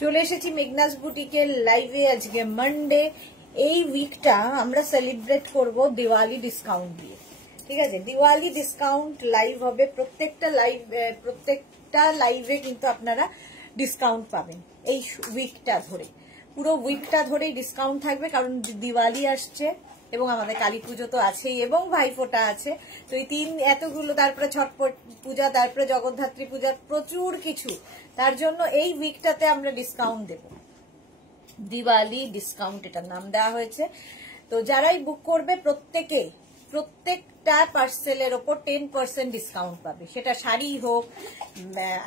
চলে এসেছি মেঘনাস বুটিকের লাইভে। আজকে মানডে। এই উইকটা আমরা সেলিব্রেট করব দিওয়ালি ডিসকাউন্ট দিয়ে। ঠিক আছে, দিওয়ালি ডিসকাউন্ট লাইভ হবে। প্রত্যেকটা লাইভে কিন্তু আপনারা ডিসকাউন্ট পাবেন এই উইকটা ধরে। পুরো উইকটা ধরেই ডিসকাউন্ট থাকবে, কারণ দিওয়ালি আসছে এবং আমাদের কালী পুজো তো আছেই এবং ভাইফোঁটা আছে। তো এই এতগুলো, তারপরে ছট পূজা, তারপরে জগদ্ধাত্রী পূজা, প্রচুর কিছু। তার জন্য এই উইকটাতে আমরা ডিসকাউন্ট দেব। দিওয়ালি ডিসকাউন্ট এটার নাম দেওয়া হয়েছে। তো যারাই বুক করবে প্রত্যেকটা পার্সেলের ওপর 10% ডিসকাউন্ট পাবে। সেটা শাড়ি হোক,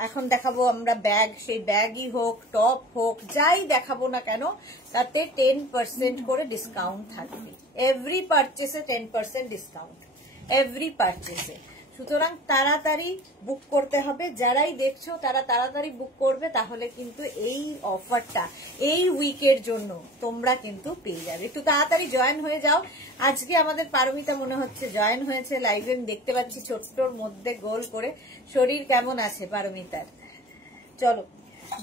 এখন দেখাবো আমরা ব্যাগ, সেই ব্যাগই হোক, টপ হোক, যাই দেখাবো না কেন তাতে 10% করে ডিসকাউন্ট থাকবে। এভরি পারচেসে 10% ডিসকাউন্ট, এভরি পারচেসে। সুতরাং তাড়াতাড়ি বুক করতে হবে। যারাই দেখছো তারা তাড়াতাড়ি বুক করবে, তাহলে কিন্তু এই অফারটা এই উইকের জন্য তোমরা কিন্তু পেয়ে যাবে। একটু তাড়াতাড়ি জয়েন হয়ে যাও। আজকে আমাদের পারমিতা মনে হচ্ছে জয়েন হয়েছে লাইভে। আমি দেখতে পাচ্ছি ছোট্টর মধ্যে গোল করে। শরীর কেমন আছে পারমিতার? চলো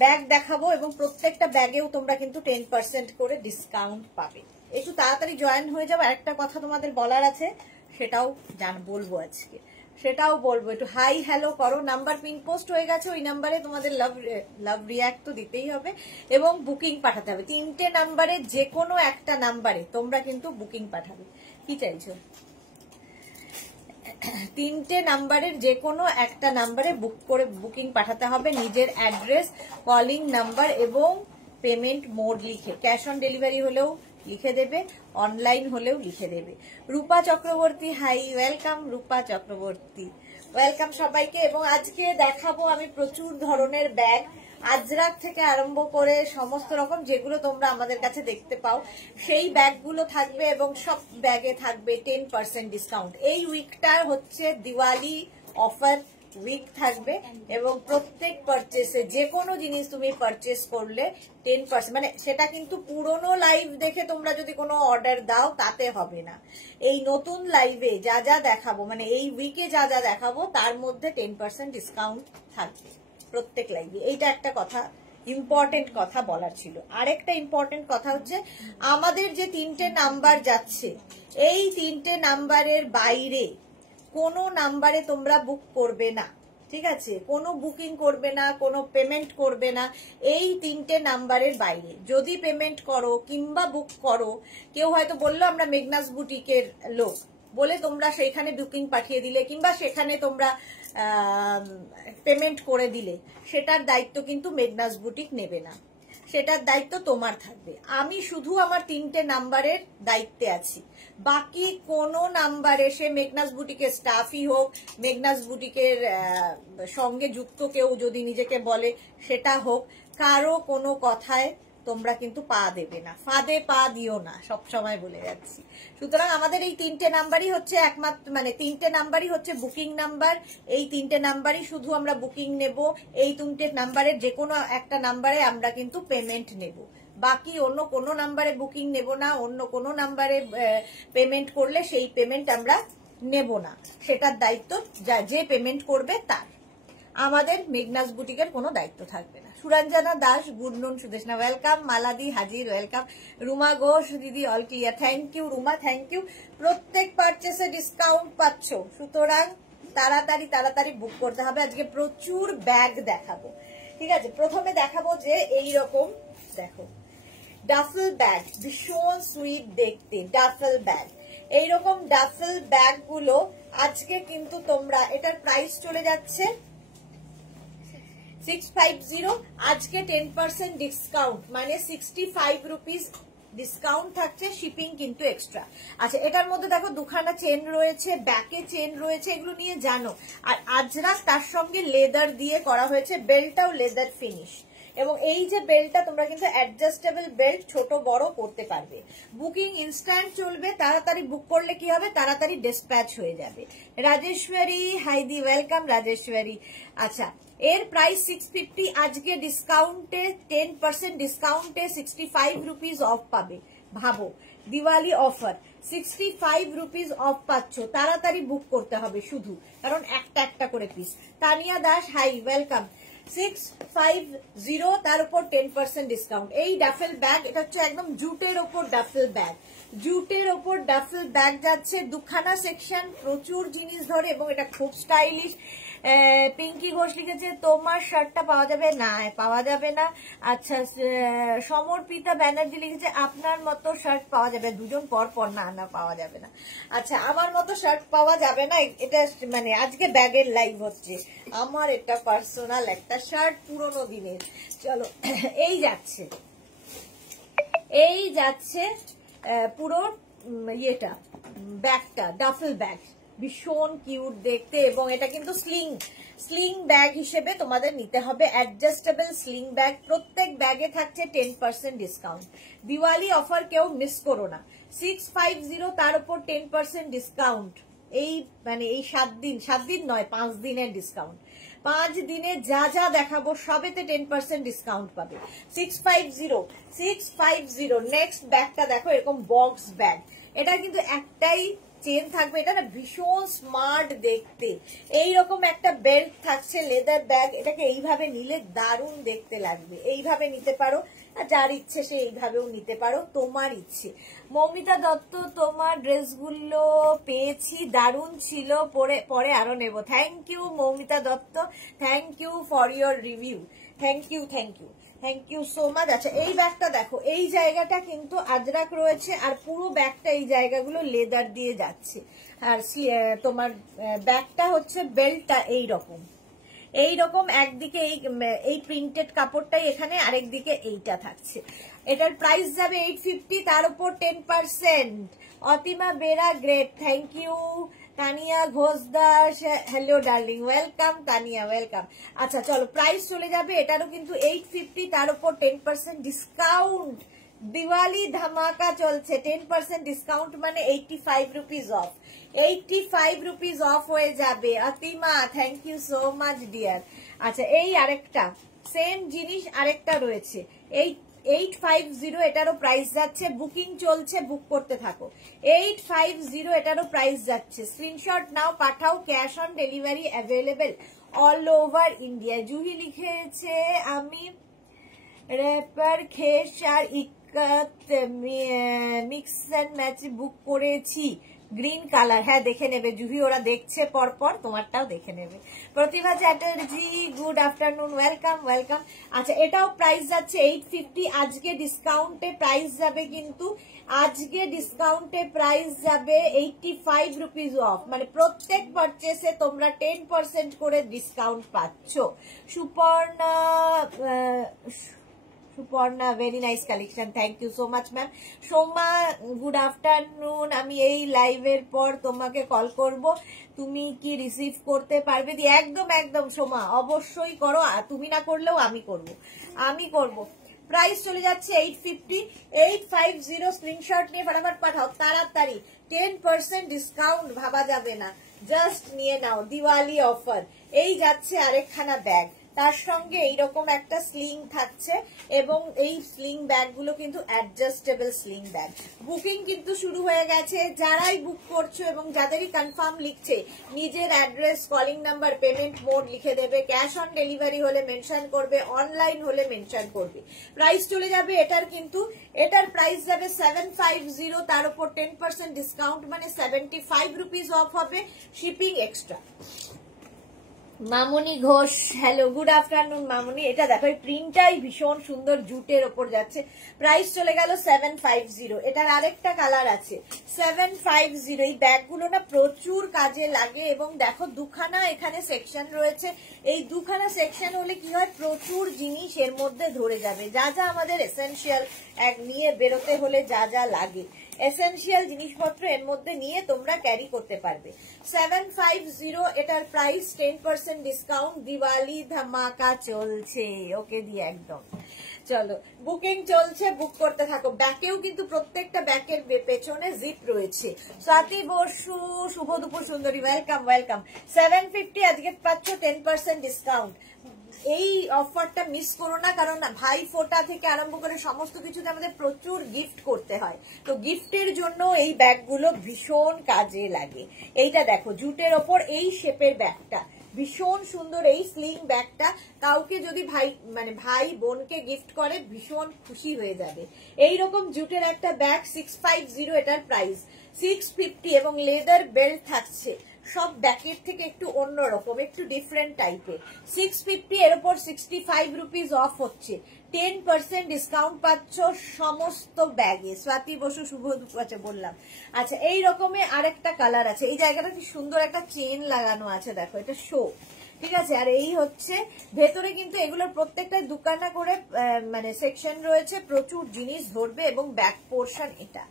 ব্যাগ দেখাবো এবং প্রত্যেকটা ব্যাগেও তোমরা কিন্তু 10% করে ডিসকাউন্ট পাবে। একটু তাড়াতাড়ি জয়েন হয়ে যাও। আরেকটা কথা তোমাদের বলার আছে, সেটাও বলবো আজকে, সেটাও বলবো। একটু হাই হ্যালো করো। নাম্বার পিন পোস্ট হয়ে গেছে, ওই নাম্বারে তোমাদের লাভ রিয়াক্ট তো দিতেই হবে এবং বুকিং পাঠাতে হবে। 3টে নাম্বারে, যে কোনো একটা নাম্বারে তোমরা কিন্তু বুকিং পাঠাবে। কি চাইছো? 3টে নাম্বারের যে কোনো একটা নাম্বারে বুকিং পাঠাতে হবে। নিজের অ্যাড্রেস, কলিং নাম্বার এবং পেমেন্ট মোড লিখে, ক্যাশ অন ডেলিভারি হলেও লিখে দেবে, অনলাইন হলেও লিখে দেবে। রূপা চক্রবর্তী, হাই, ওয়েলকাম রূপা চক্রবর্তী, ওয়েলকাম সবাইকে। এবং আজকে দেখাবো আমি প্রচুর ধরনের ব্যাগ, আজরাক থেকে আরম্ভ করে সমস্ত রকম যেগুলো তোমরা আমাদের কাছে দেখতে পাও, সেই ব্যাগগুলো থাকবে এবং সব ব্যাগে থাকবে 10% ডিসকাউন্ট। এই উইকটা হচ্ছে দিওয়ালি অফার উইক থাকবে এবং প্রত্যেক পারচেসে, যে কোনো জিনিস তুমি পারচেস করলে 10%, মানে সেটা কিন্তু পুরনো লাইভ দেখে তোমরা যদি কোনো অর্ডার দাও তাতে হবে না। এই নতুন লাইভে যা যা দেখাবো, মানে এই উইকে যা যা দেখাবো তার মধ্যে 10% ডিসকাউন্ট থাকবে প্রত্যেক লাইভে। এইটা একটা কথা, ইম্পর্টেন্ট কথা বলার ছিল। আরেকটা ইম্পর্টেন্ট কথা হচ্ছে, আমাদের যে 3টে নাম্বার যাচ্ছে, এই 3টে নাম্বারের বাইরে কোনো নাম্বারে তোমরা বুক করবে না। ঠিক আছে, কোনো বুকিং করবে না, কোনো পেমেন্ট করবে না। এই 3টে নাম্বারের বাইরে যদি পেমেন্ট করো কিংবা বুক করো, কেউ হয়তো বললো আমরা মেঘনাস বুটিকের লোক বলে তোমরা সেইখানে বুকিং পাঠিয়ে দিলে কিংবা সেখানে তোমরা পেমেন্ট করে দিলে, সেটার দায়িত্ব কিন্তু মেঘনাস বুটিক নেবে না, সেটার দায়িত্ব তোমার থাকবে। আমি শুধু আমার 3টে নাম্বারের দায়িত্বে আছি। বাকি কোনো নাম্বারে, সে মেঘনাস বুটিকের স্টাফই হোক, মেঘনাস বুটিকের সঙ্গে যুক্ত কেউ যদি নিজেকে বলে সেটা হোক, কারো কোনো কথায় তোমরা কিন্তু পা দেবে না, ফাঁদে পা দিও না, সবসময় বলে যাচ্ছি। সুতরাং আমাদের এই 3টে নাম্বারই হচ্ছে একমাত্র, মানে 3টে নাম্বারই হচ্ছে বুকিং নাম্বার। এই 3টে নাম্বারই শুধু আমরা বুকিং নেব। এই 3টে নাম্বারের যে কোনো একটা নাম্বারে আমরা কিন্তু পেমেন্ট নেব। বাকি অন্য কোনো নাম্বারে বুকিং নেব না, অন্য কোনো নাম্বারে পেমেন্ট করলে সেই পেমেন্ট আমরা নেব না। সেটার দায়িত্ব যে পেমেন্ট করবে তার। আমাদের মেঘনাস বুটিকের কোনো দায়িত্ব থাকবে না। সুরঞ্জনা দাস, গুড নুন সুদেশনা, ওয়েলকাম। মালাদি হাজির, ওয়েলকাম। রুমা ঘোষ দিদি, all clear, thank you Ruma, thank you. প্রত্যেক পারচেসে ডিসকাউন্ট পাচ্ছ, সুতরাং তাড়াতাড়ি বুক করতে হবে। আজকে প্রচুর ব্যাগ দেখাবো। ঠিক আছে, প্রথমে দেখাবো যে এইরকম, দেখো ডাফেল ব্যাগ, ভীষণ সুইট দেখতে ডাফেল ব্যাগ। এইরকম ডাফেল ব্যাগ গুলো আজকে কিন্তু তোমরা, এটার প্রাইস চলে যাচ্ছে 650। আজকে 10% ডিসকাউন্ট, মানে 65 রুপিস ডিসকাউন্ট থাকছে, শিপিং কিন্তু এক্সট্রা। আচ্ছা, এটার মধ্যে দেখো দুখানা চেন রয়েছে, ব্যাকে চেন রয়েছে, এগুলো নিয়ে জানো। আর আজরাক তার সঙ্গে লেদার দিয়ে করা হয়েছে, বেল্টটাও লেদার ফিনিশ। এবং এই যে বেল্টটা, তোমরা কিন্তু অ্যাডজাস্টেবল বেল্ট ছোট বড় করতে পারবে। বুকিং ইনস্ট্যান্ট চলবে, তাড়াতাড়ি বুক করলে কি হবে, তাড়াতাড়ি ডিসপ্যাচ হয়ে যাবে। রাজেশ্বরী, হাইদি, ওয়েলকাম রাজেশ্বরী। আচ্ছা, এর প্রাইস 650, আজকে ডিসকাউন্টে 10% ডিসকাউন্টে 65 রুপিস অফ পাবে। ভাবো, দিওয়ালি অফার 65 রুপিস অফ পাচ্ছ, তাড়াতাড়ি বুক করতে হবে শুধু, কারণ একটা একটা করে piece. Tania Das, hi, welcome. 650, তার উপর 10% ডিসকাউন্ট। এই ডাফেল ব্যাগ, এটা হচ্ছে একদম জুটের ওপর ডাফেল ব্যাগ, জুটের ওপর ডাফেল ব্যাগ যাচ্ছে, দুখানা সেকশন, প্রচুর জিনিস ধরে এবং এটা খুব স্টাইলিশ। পিঙ্কি ঘোষ লিখেছে তোমার শার্টটা পাওয়া যাবে না, পাওয়া যাবে না। আচ্ছা, সমর্পিতা ব্যানার্জি লিখেছে আপনার মতো শার্ট পাওয়া যাবে, দুজন পর পর, না না পাওয়া যাবে না। আচ্ছা, আমার মতো শার্ট পাওয়া যাবে না, এটা মানে আজকে ব্যাগের লাইভ হচ্ছে, আমার এটা পার্সোনাল একটা শার্ট পুরোনো দিনের। চলো, এই যাচ্ছে, এই যাচ্ছে পুরো ইয়েটা, ব্যাগটা ডাফেল ব্যাগ, ভীষণ কিউট দেখতে এবং এটা কিন্তু স্লিং ব্যাগ হিসেবে তোমাদের নিতে হবে, অ্যাডজাস্টেবল স্লিং ব্যাগ। প্রত্যেক ব্যাগে থাকছে 10% ডিসকাউন্ট, দিওয়ালি অফার কেউ মিস করো না। 650, তার উপর 10% ডিসকাউন্ট। এই মানে এই 7 দিন নয়, 5 দিনের ডিসকাউন্ট। 5 দিনে যা যা দেখাবো সবেতে 10% ডিসকাউন্ট পাবে। 650। নেক্সট ব্যাগটা দেখো, এরকম বক্স ব্যাগ, এটা কিন্তু একটাই চেন থাকবে, এটা না ভীষণ স্মার্ট দেখতে। এইরকম একটা বেল্ট থাকছে, লেদার ব্যাগ, এটাকে এইভাবে নিলে দারুণ দেখতে লাগবে। এইভাবে নিতে পারো, যার ইচ্ছে সে এইভাবেও নিতে পারো, তোমার ইচ্ছে। মৌমিতা দত্ত, তোমার ড্রেসগুলো পেয়েছি, দারুণ ছিল, পরে আরো নেব। Thank you Moumita Dutta, thank you for your review, thank you so much. আচ্ছা, এই ব্যাগটা দেখো, এই জায়গাটা কিন্তু আজরাক রয়েছে আর পুরো ব্যাগটা এই জায়গাগুলো লেদার দিয়ে যাচ্ছে। আর তোমার ব্যাগটা হচ্ছে বেল্টটা এইরকম একদিকে এই প্রিন্টেড কাপড়টাই এখানে, আরেকদিকে এইটা থাকছে। এটার প্রাইস যাবে 850, তার উপর 10%। Atima Bera, great, thank you. Tania Ghoshdas, hello darling, welcome Tania, welcome. আচ্ছা চলো, প্রাইস চলে যাবে, এটারও কিন্তু 850, তার উপর 10% ডিসকাউন্ট। দিওয়ালি ধামাকা চলছে, 10% ডিসকাউন্ট মানে 85 রুপিস অফ, 85 রুপিস অফ হয়ে যাবে। Atima, thank you so much dear. আচ্ছা, এই আরেকটা সেম জিনিস আরেকটা রয়েছে, এই 850, এটারও প্রাইস যাচ্ছে, বুকিং চলছে, বুক করতে থাকো। 850, এটারও প্রাইস যাচ্ছে, স্ক্রিনশট নাও, পাঠাও, cash on delivery available all over India. Juhi লিখেছে আমি র্যাপার খেস আর মিক্স অ্যান্ড ম্যাচ বুক করেছি, গ্রিন কালার। হ্যাঁ, দেখে নেবে জুহি, ওরা দেখছে পরপর, তোমারটাও দেখে নেবে। প্রতিভা চ্যাটার্জি, গুড আফটারনুন, ওয়েলকাম। আচ্ছা, এটাও প্রাইস যাচ্ছে 850, আজকে ডিসকাউন্টে প্রাইস যাবে, কিন্তু আজকে ডিসকাউন্টে প্রাইস যাবে 85 রুপিস অফ, মানে প্রত্যেক পারচেসে তোমরা 10% করে ডিসকাউন্ট পাচ্ছ। Suparna, very nice collection, thank you so much ma'am. Soma, good afternoon, আমি এই লাইভের পর তোমাকে কল করব, তুমি কি রিসিভ করতে পারবে? একদম সোমা, অবশ্যই করো, তুমি না করলেও আমি করব। প্রাইস চলে যাচ্ছে 850, স্ক্রিনশট নিয়ে ফটাফট পাঠাও তাড়াতাড়ি, 10% ডিসকাউন্ট ভাবা যাবে না, জাস্ট নিয়ে নাও, দিওয়ালি অফার। এই যাচ্ছে আরেকখানা ব্যাগ, তার সঙ্গে এইরকম একটা স্লিং থাকছে এবং এই স্লিং ব্যাগগুলো কিন্তু অ্যাডজাস্টেবল স্লিং ব্যাগ। বুকিং কিন্তু শুরু হয়ে গেছে, যারাই বুক করছো এবং যাদেরই কনফার্ম লিখছে নিজের address, calling number, payment mode লিখে দেবে, ক্যাশ অন ডেলিভারি হলে মেনশন করবে, অনলাইন হলে মেনশন করবে। প্রাইস চলে যাবে এটার প্রাইস যাবে 750, তার উপর 10% ডিসকাউন্ট মানে 75 রুপিস অফ হবে, shipping extra. Mamoni Ghosh, hello, good afternoon মামনি। এটা দেখো, এই প্রিন্টটাই ভীষণ সুন্দর, জুটের ওপর যাচ্ছে, প্রাইস চলে গেল 750। এটার আরেকটা কালার আছে 750। এই ব্যাগগুলো না প্রচুর কাজে লাগে এবং দেখো দুখানা এখানে সেকশন রয়েছে, এই দুখানা সেকশন হলে কি হয়, প্রচুর জিনিস এর মধ্যে ধরে যাবে, যা যা আমাদের এসেনশিয়াল নিয়ে বেরোতে হলে যা যা লাগে, এসেনশিয়াল জিনিসপত্র এর মধ্যে নিয়ে তোমরা ক্যারি করতে পারবে। 750, এটার প্রাইস 10% ডিসকাউন্ট, দিওয়ালি ধামাকা চলছে, ওকে দিয়ে একদম। চলো, বুকিং চলছে, বুক করতে থাকো। ব্যাকেও কিন্তু প্রত্যেকটা ব্যাকের পেছনে জিপ রয়েছে। স্বাতি বসু, শুভ দুপুর সুন্দরী, ওয়েলকাম। 750 আজকে পাচ্ছ 10% ডিসকাউন্ট। এই অফারটা মিস করো না, কারণ ভাই ফোটা থেকে আরম্ভ করে সমস্ত কিছুতে আমাদের প্রচুর গিফট করতে হয়, তো গিফটের জন্য এই ব্যাগগুলো ভীষণ কাজে লাগে। এইটা দেখো, জুটের ওপর এই শেপের ব্যাগটা ভীষণ সুন্দর এই স্লিং ব্যাগটা, কাউকে যদি ভাই বোনকে গিফট করে ভীষণ খুশি হয়ে যাবে। এইরকম জুটের একটা ব্যাগ 650, এটার প্রাইস 650 এবং লেদার বেল্ট থাকছে, সব ব্যাকের থেকে একটু অন্যরকম, একটু ডিফারেন্ট টাইপের। 650 এর উপর 65 রুপিস অফ হচ্ছে, 10% ডিসকাউন্ট পাচ্ছ সমস্ত ব্যাগে। স্বাতি বসু শুভ আছে বললাম। আচ্ছা, এই রকমের আরেকটা কালার আছে, এই জায়গাটা কি সুন্দর একটা চেন লাগানো আছে, দেখো এটা শো, ঠিক আছে। আর এই হচ্ছে ভেতরে কিন্তু এগুলোর প্রত্যেকটা দুখানা করে মানে সেকশন রয়েছে, প্রচুর জিনিস ধরবে এবং ব্যাক পোর্শন এটা।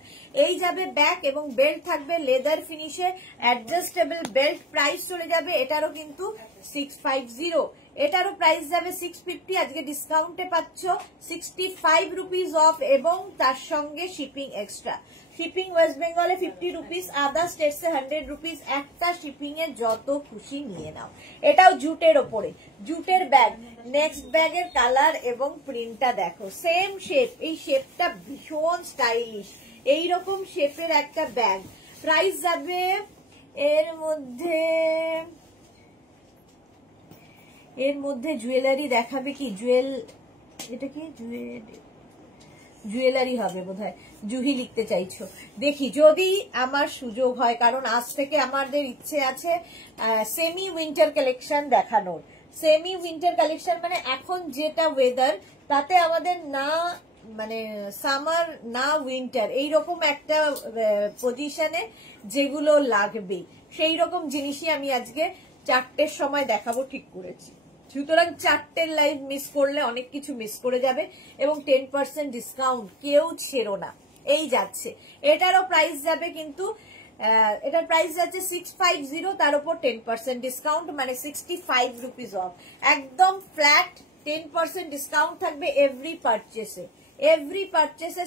এই যাবে ব্যাক এবং বেল্ট থাকবে লেদার ফিনিশে, অ্যাডজাস্টেবল বেল্ট। প্রাইস চলে যাবে এটারও কিন্তু 650, এটারও প্রাইস যাবে 650, আজকে ডিসকাউন্টে পাচ্ছ 65 রুপিস অফ এবং তার সঙ্গে শিপিং এক্সট্রা। শিপিং ওয়েস্ট বেঙ্গলে 50 রুপিস, আদার স্টেটসে 100 রুপিস। একটা শিপিং এ যত খুশি নিয়ে নাও। এটাও জুটের ওপরে, জুটের ব্যাগ। নেক্সট ব্যাগের কালার এবং প্রিন্টটা দেখো, সেম শেপ, এই শেপটা ভীষণ স্টাইলিশ, এইরকম শেপের একটা ব্যাগ। প্রাইস যাবে এর মধ্যে জুয়েলারি দেখাবে কি, এটা কি জুয়েলারি হবে বোধহয়, জুহি লিখতে চাইছো, দেখি যদি আমার সুযোগ হয়, কারণ আজ থেকে আমাদের ইচ্ছে আছে সেমি উইন্টার কালেকশন দেখানোর। সেমি উইন্টার কালেকশন মানে এখন যেটা ওয়েদার, তাতে আমাদের না মানে সামার না উইন্টার, এইরকম একটা পজিশনে যেগুলো লাগবে সেই রকম জিনিসই আমি আজকে 4টের সময় দেখাবো ঠিক করেছি। সুতরাং 4টের লাইভ মিস করলে অনেক কিছু মিস করে যাবে এবং 10% ডিসকাউন্ট কেউ ছেড়ো না। এই যাচ্ছে, এটারও প্রাইস যাবে কিন্তু এটার প্রাইস যাচ্ছে 650, তার উপর 10% ডিসকাউন্ট মানে 65 রুপিস অফ। একদম ফ্ল্যাট 10% ডিসকাউন্ট থাকবে এভরি পারচেসে,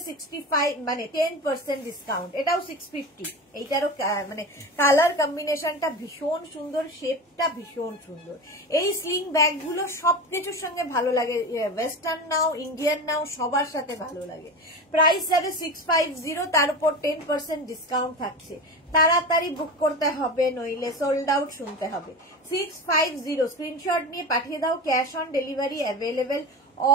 65 মানে 10% ডিসকাউন্ট। এটাও 650, এইটারও মানে কালার কম্বিনেশনটা ভীষণ সুন্দর, শেপটা ভীষণ সুন্দর। এই স্লিং ব্যাগ গুলো সবকিছুর সঙ্গে ভালো লাগে, ওয়েস্টার্ন নাও ইন্ডিয়ান নাও সবার সাথে ভালো লাগে। প্রাইস যাবে 650, তার উপর 10% ডিসকাউন্ট থাকছে। তাড়াতাড়ি বুক করতে হবে, নইলে সোল্ড আউট শুনতে হবে। 650 স্ক্রিনশট নিয়ে পাঠিয়ে দাও। Cash on delivery available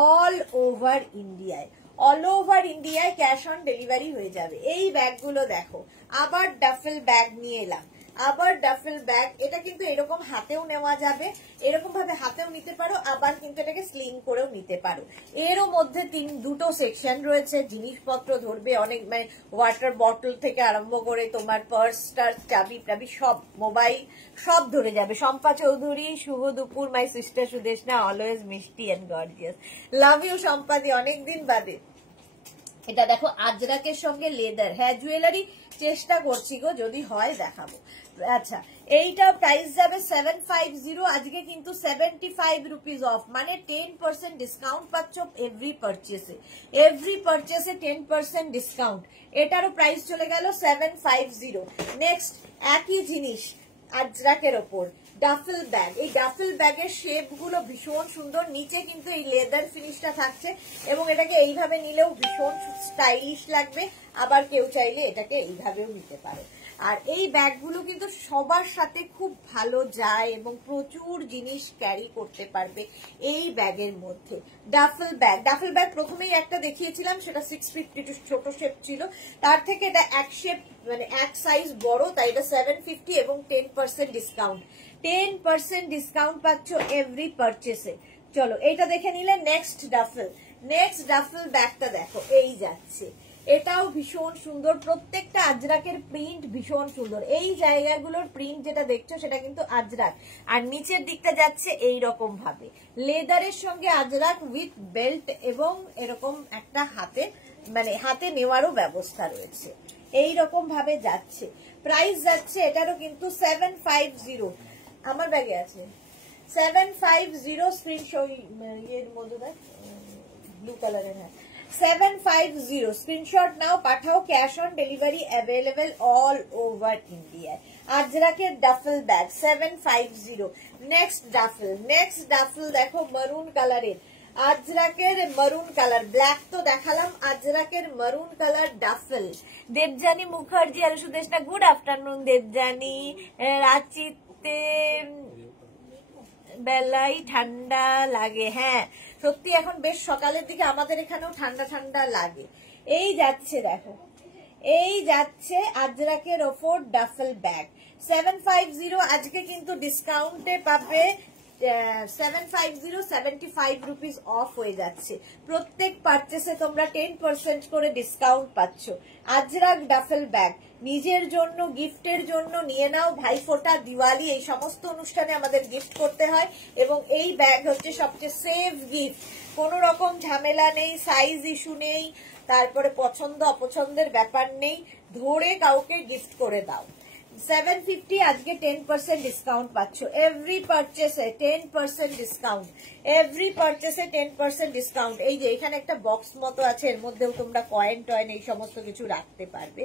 all over ইন্ডিয়ায়, অল ওভার ইন্ডিয়ায় ক্যাশ অন ডেলিভারি হয়ে যাবে। এই ব্যাগগুলো দেখো, আবার ডাফেল ব্যাগ নিয়ে এলাম, আবার ডাফেল ব্যাগ। এটা কিন্তু এরকম হাতেও নেওয়া যাবে, এরকম ভাবে হাতেও নিতে পারো, আবার কিন্তু এটাকে স্লিং করেও নিতে পারো। এরও মধ্যে দুটো সেকশন রয়েছে, জিনিসপত্র ধরবে অনেক, মানে ওয়াটার বটল থেকে আরম্ভ করে তোমার পার্স টার্স চাবি টাবি সব, মোবাইল সব ধরে যাবে। শম্পা চৌধুরী শুভ দুপুর, মাই সিস্টার সুদেশনা, অলওয়েজ মিষ্টি and gorgeous, love you Shampadi, অনেকদিন বাদে। এটা দেখো আজরাকের সঙ্গে লেদার, হ্যাঁ জুয়েলারি চেষ্টা করছি গো, যদি হয় দেখাবো। আচ্ছা, এইটা প্রাইস যাবে 750, আজকে কিন্তু 75 রুপিস অফ, মানে 10% ডিসকাউন্ট পাচ্ছ এভরি পারচেসে, 10% ডিসকাউন্ট। এটারও প্রাইস চলে গেল 750। নেক্সট একই জিনিস আজরাকের ওপর ডাফেল ব্যাগ। এই ডাফেল ব্যাগের শেপ গুলো ভীষণ সুন্দর, নিচে কিন্তু এই লেদার ফিনিশটা থাকছে এবং এটাকে এইভাবে নিলেও ভীষণ স্টাইলিশ লাগবে, আবার কেউ চাইলে এটাকে এইভাবেও নিতে পারে। আর এই ব্যাগগুলো কিন্তু সবার সাথে খুব ভালো যায় এবং প্রচুর জিনিস ক্যারি করতে পারবে এই ব্যাগের মধ্যে। ডাফেল ব্যাগ প্রথমেই একটা দেখিয়েছিলাম, সেটা 650, ছোট শেপ ছিল, তার থেকে এটা এক শেপ মানে এক সাইজ বড়, তাই এটা 750 এবং 10% ডিসকাউন্ট, 10% ডিসকাউন্ট পাচ্ছ এভরি পারচেসে। চলো এইটা দেখে নিলে। নেক্সট ডাফেল ব্যাগটা দেখো, এই যাচ্ছে, এটাও ভীষণ সুন্দর, প্রত্যেকটা আজরাকের প্রিন্ট ভীষণ সুন্দর। এই জায়গাগুলোর প্রিন্ট যেটা দেখছো সেটা কিন্তু আজরাক, আর নিচের দিকটা যাচ্ছে এই রকম ভাবে লেদারের সঙ্গে আজরাক উইথ বেল্ট এবং এরকম একটা হাতে মানে হাতে নেওয়ারও ব্যবস্থা রয়েছে, এই রকম ভাবে যাচ্ছে। প্রাইস যাচ্ছে এটারও কিন্তু 750, আমার ব্যাগে আছে 750 স্ক্রিনশট, এর মধ্যে ব্লু কালারের, হ্যাঁ 750 স্ক্রিনশট নাও, পাঠাও। Cash on delivery available all over India. আজরাকের ডাফেল ব্যাগ 750। নেক্সট ডাফেল দেখো মারুন কালারের, আজরাকের মারুন কালার, ব্ল্যাক তো দেখালাম, আজরাকের maroon colour duffel. Debjani Mukherjee আর সুদেশনা, গুড আফটারনুন দেবজানী। রাঁচিতে বেলায় ঠান্ডা লাগে। হ্যাঁ সত্যি এখন বেশ সকালের দিকে আমাদের এখানেও ঠান্ডা ঠান্ডা লাগে। এই যাচ্ছে দেখো, এই যাচ্ছে আজরাকের ওপর ডাফেল ব্যাগ 750। আজকে কিন্তু ডিসকাউন্টে পাবে 750, 75 রুপিস অফ হয়ে যাচ্ছে। প্রত্যেক পারচেসে তোমরা 10% করে ডিসকাউন্ট পাচ্ছ। আজরাক ডাফেল ব্যাগ নিজের জন্য, গিফটের জন্য নিয়ে নাও। ভাইফোঁটা, দিওয়ালি এই সমস্ত অনুষ্ঠানে আমাদের গিফট করতে হয় এবং এই ব্যাগ হচ্ছে সবচেয়ে সেফ গিফট। কোনো রকম ঝামেলা নেই, সাইজ ইস্যু নেই, তারপরে পছন্দ অপছন্দের ব্যাপার নেই, ধরে কাউকে গিফট করে দাও। 750 আজকে 10% ডিসকাউন্ট পাচ্ছ। এভরি পারচেসে 10% ডিসকাউন্ট, এভরি পারচেসে 10% ডিসকাউন্ট। এই যে এখানে একটা বক্স মতো আছে, এর মধ্যেও তোমরা কয়েন টয়েন এই সমস্ত কিছু রাখতে পারবে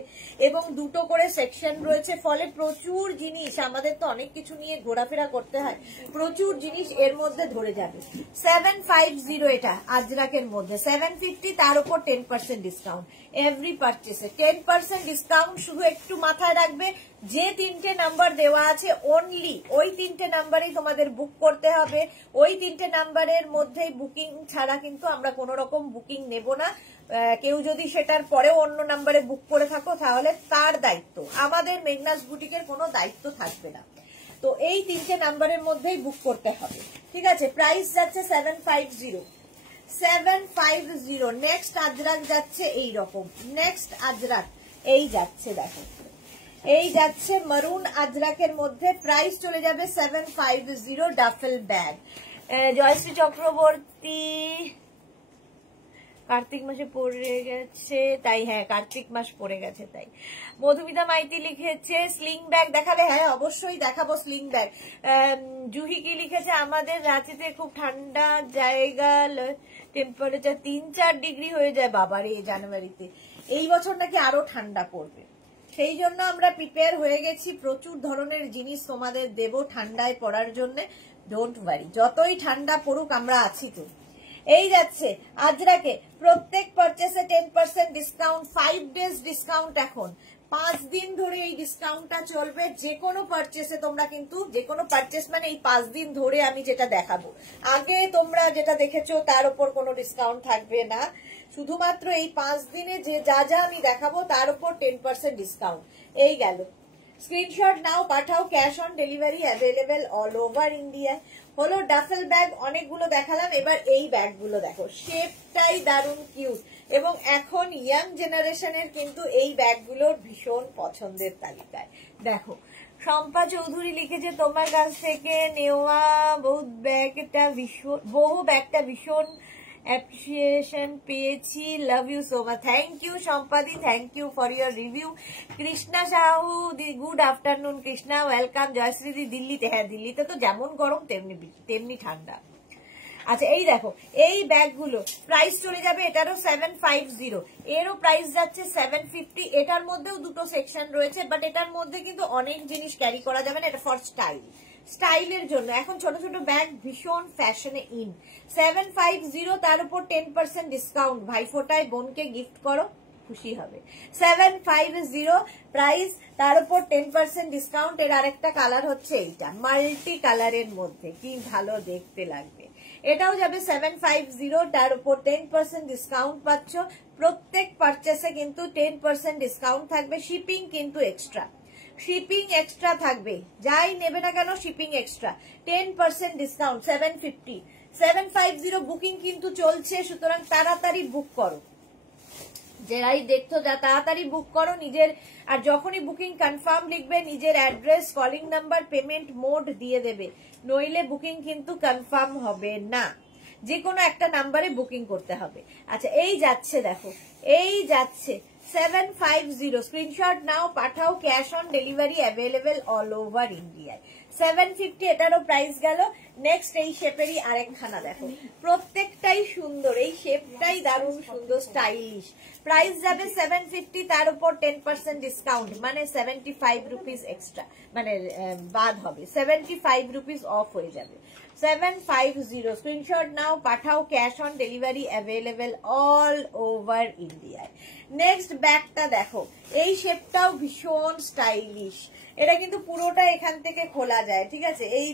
এবং দুটো করে সেকশন রয়েছে, ফলে প্রচুর জিনিস, আমাদের তো অনেক কিছু নিয়ে ঘোরাফেরা করতে হয়, প্রচুর জিনিস এর মধ্যে ধরে যাবে। 750 এটা আজরাকের মধ্যে, 750 তার উপর 10% ডিসকাউন্ট। এভরি পারচেসে 10% ডিসকাউন্ট। শুধু একটু মাথায় রাখবে, যে তিনটে নাম্বার দেওয়া আছে অনলি ওই তিনটে নাম্বারেই তোমাদের বুক করতে হবে। ওই তিনটে নাম্বারের মধ্যেই বুকিং ছাড়া কিন্তু আমরা কোনো রকম বুকিং নেব না। কেউ যদি সেটার পরেও অন্য নাম্বারে বুক করে থাকো তাহলে তার দায়িত্ব, আমাদের মেঘনাস বুটিকের কোনো দায়িত্ব থাকবে না। তো এই তিনটে নাম্বারের মধ্যেই বুক করতে হবে, ঠিক আছে। প্রাইস যাচ্ছে 750, 750। নেক্সট আজরাক যাচ্ছে এই রকম, নেক্সট আজরাক এই যাচ্ছে দেখো, এই যাচ্ছে মারুন আজরাকের মধ্যে, প্রাইস চলে যাবে 750 ডাফেল ব্যাগ। জয়শ্রী চক্রবর্তী কার্তিক মাসে পড়ে গেছে তাই, হ্যাঁ কার্তিক মাস পড়ে গেছে তাই। মধুমিতা মাইতি লিখেছে স্লিং ব্যাগ দেখালে, হ্যাঁ অবশ্যই দেখাবো স্লিং ব্যাগ। জুহি কি লিখেছে, আমাদের রাঁচিতে খুব ঠান্ডা জায়গা, টেম্পারেচার 3-4 ডিগ্রি হয়ে যায় বাবার এই জানুয়ারিতে। এই বছর নাকি আরো ঠান্ডা পড়বে, সেই জন্য আমরা প্রিপেয়ার হয়ে গেছি, প্রচুর ধরনের জিনিস তোমাদের দেব ঠান্ডায় পড়ার জন্য। ডোন্ট ওয়ারি, যতই ঠান্ডা পড়ুক আমরা আছি তো। এই যাচ্ছে আজরাকে প্রত্যেক পারচেসে 10% ডিসকাউন্ট, 5 ডেজ ডিসকাউন্ট। এখন 5 দিন ধরে এই ডিসকাউন্টটা চলবে। যে কোনো পারচেসে তোমরা কিন্তু, যে কোনো পারচেস মানে এই 5 দিন ধরে আমি যেটা দেখাবো, আগে তোমরা যেটা দেখেছো তার উপর কোনো ডিসকাউন্ট থাকবে না। শুধুমাত্র এই 5 দিনে যে যা যা আমি দেখাবো তার উপর 10% ডিসকাউন্ট। এই গেল, স্ক্রিনশট নাও, পাঠাও, cash on delivery available all over India. হলো ডাফেল ব্যাগ অনেকগুলো দেখালাম, এবার এই ব্যাগগুলো দেখো, শেপটাই দারুণ কিউট এবং এখন ইয়াং জেনারেশনের কিন্তু এই ব্যাগগুলোর ভীষণ পছন্দের তালিকায়। দেখো শম্পা চৌধুরী লিখেছে তোমার কাছ থেকে নেওয়া বহু ব্যাগটা ভীষণ অ্যাপ্রিসিয়েশন পেয়েছি, love you so much. Thank you সম্পাদি, thank you for your review. Krishna Sahu দি, good afternoon Krishna, welcome. Joyshree দি দিল্লিতে, হ্যাঁ দিল্লিতে তো যেমন গরম তেমনি ঠান্ডা। আচ্ছা এই দেখো এই ব্যাগগুলো প্রাইস চলে যাবে, এটারও 750, এরও প্রাইস যাচ্ছে 750। এটার মধ্যেও দুটো সেকশন রয়েছে, বাট এটার মধ্যে কিন্তু অনেক জিনিস ক্যারি করা যাবে না, এটা ফর স্টাইলের জন্য। এখন ছোট ছোট ব্যাগ ভীষণ ফ্যাশনে ইন। 750 তার উপর 10% ডিসকাউন্ট। ভাইফোঁটায় বোনকে গিফট করো, খুশি হবে। 750 প্রাইস, তার উপর 10% ডিসকাউন্ট। এর আরেকটা কালার হচ্ছে এইটা, মাল্টি কালারের মধ্যে, কি ভালো দেখতে লাগবে। এটাও যাবে 750, তার উপর 10% ডিসকাউন্ট পাচ্ছ। প্রত্যেক পারচেসে কিন্তু 10% ডিসকাউন্ট থাকবে। শিপিং কিন্তু এক্সট্রা, শিপিং এক্সট্রা থাকবে, যাই নেবে না কেন শিপিং এক্সট্রা। 10% ডিসকাউন্ট 750, 750 বুকিং কিন্তু চলছে, সুতরাং তাড়াতাড়ি বুক করো। যারাই দেখছো যা তাড়াতাড়ি বুক করো নিজের, আর যখনই বুকিং কনফার্ম লিখবে নিজের address, calling number, payment mode দিয়ে দেবে, নইলে বুকিং কিন্তু কনফার্ম হবে না। যে কোনো একটা নাম্বারে বুকিং করতে হবে। আচ্ছা এই যাচ্ছে দেখো, এই যাচ্ছে 750, স্ক্রিনশট নাও, পাঠাও, cash on delivery available all over ইন্ডিয়ায়। 750 এটারও প্রাইস গেল। নেক্সট এই শেপেরই আরেকখানা দেখো, প্রত্যেকটাই সুন্দর, এই শেপটাই দারুণ সুন্দর, স্টাইলিশ। প্রাইস যাবে 750, তার উপর 10% ডিসকাউন্ট, মানে 75 রুপিস এক্সট্রা, মানে বাদ হবে, 75 রুপিস অফ হয়ে যাবে। 750 স্ক্রিনশট নাও, পাঠাও, cash on delivery available all over ইন্ডিয়ায়। নেক্সট ব্যাগটা দেখো, এই শেপটাও ভীষণ স্টাইলিশ। এটা কিন্তু পুরোটা এখান থেকে খোলা যায়, ঠিক আছে? এই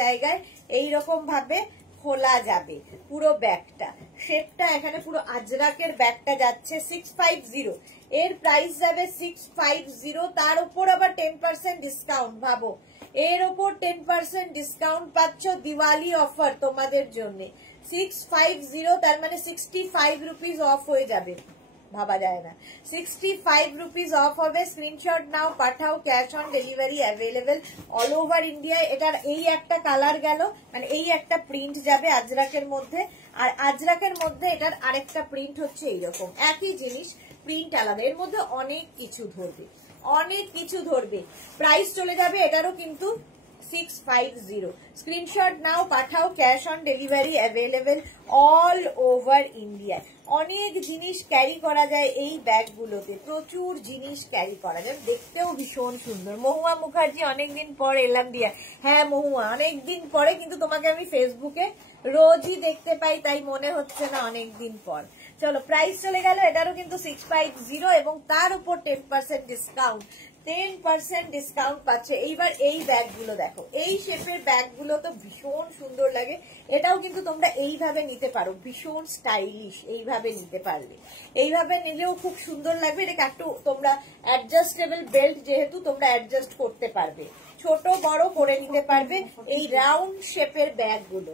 জায়গায় এইরকম ভাবে খোলা যাবে পুরো ব্যাগটা। শেপটা এখানে পুরো আজরাকের ব্যাগটা যাচ্ছে 650, এর প্রাইস যাবে 650, তার উপর আবার 10% ডিসকাউন্ট। ভাবো, এর উপর 10% ডিসকাউন্ট পাচ্ছ দিওয়ালি অফার তোমাদের জন্য। 650 তার মানে 65 রুপিস অফ হয়ে যাবে, ভাবা যায় না। 65 রুপিস অফ হবে। স্ক্রিনশট নাও, পাঠাও, cash on delivery available all over India. এটার এই একটা কালার গেল, মানে এই একটা প্রিন্ট যাবে আজরাকের মধ্যে, আর আজরাকের মধ্যে এটার আরেকটা প্রিন্ট হচ্ছে এইরকম, একই জিনিস, প্রিন্ট আলাদা। এর মধ্যে অনেক কিছু ধরবে, অনেক কিছু ধরবে। প্রাইস চলে যাবে এটারও কিন্তু 650। স্ক্রিনশট নাও, পাঠাও, cash on delivery available all over India. অনেক জিনিস ক্যারি করা যায় এই ব্যাগগুলোতে, প্রচুর জিনিস ক্যারি করা যায়, দেখতেও ভীষণ সুন্দর। মহুয়া মুখার্জি, অনেকদিন পর এলাম দিয়া। হ্যাঁ মহুয়া, অনেকদিন পরে, কিন্তু তোমাকে আমি ফেসবুকে রোজই দেখতে পাই, তাই মনে হচ্ছে না অনেকদিন পর। চলো, প্রাইস চলে গেল এটারও কিন্তু 650 এবং তার উপর 10% ডিসকাউন্ট। 10% ডিসকাউন্ট পাচ্ছে। এইবার এই ব্যাগগুলো দেখো, এই শেপের ব্যাগগুলো তো ভীষণ সুন্দর লাগে। এটাও কিন্তু তোমরা এইভাবে নিতে পারো, ভীষণ স্টাইলিশ। এইভাবে নিতে পারলে, এইভাবে নিলেও খুব সুন্দর লাগবে। এটাকে একটু তোমরা অ্যাডজাস্টেবল বেল্ট, যেহেতু তোমরা অ্যাডজাস্ট করতে পারবে, ছোট বড় করে নিতে পারবে। এই রাউন্ড শেপের ব্যাগগুলো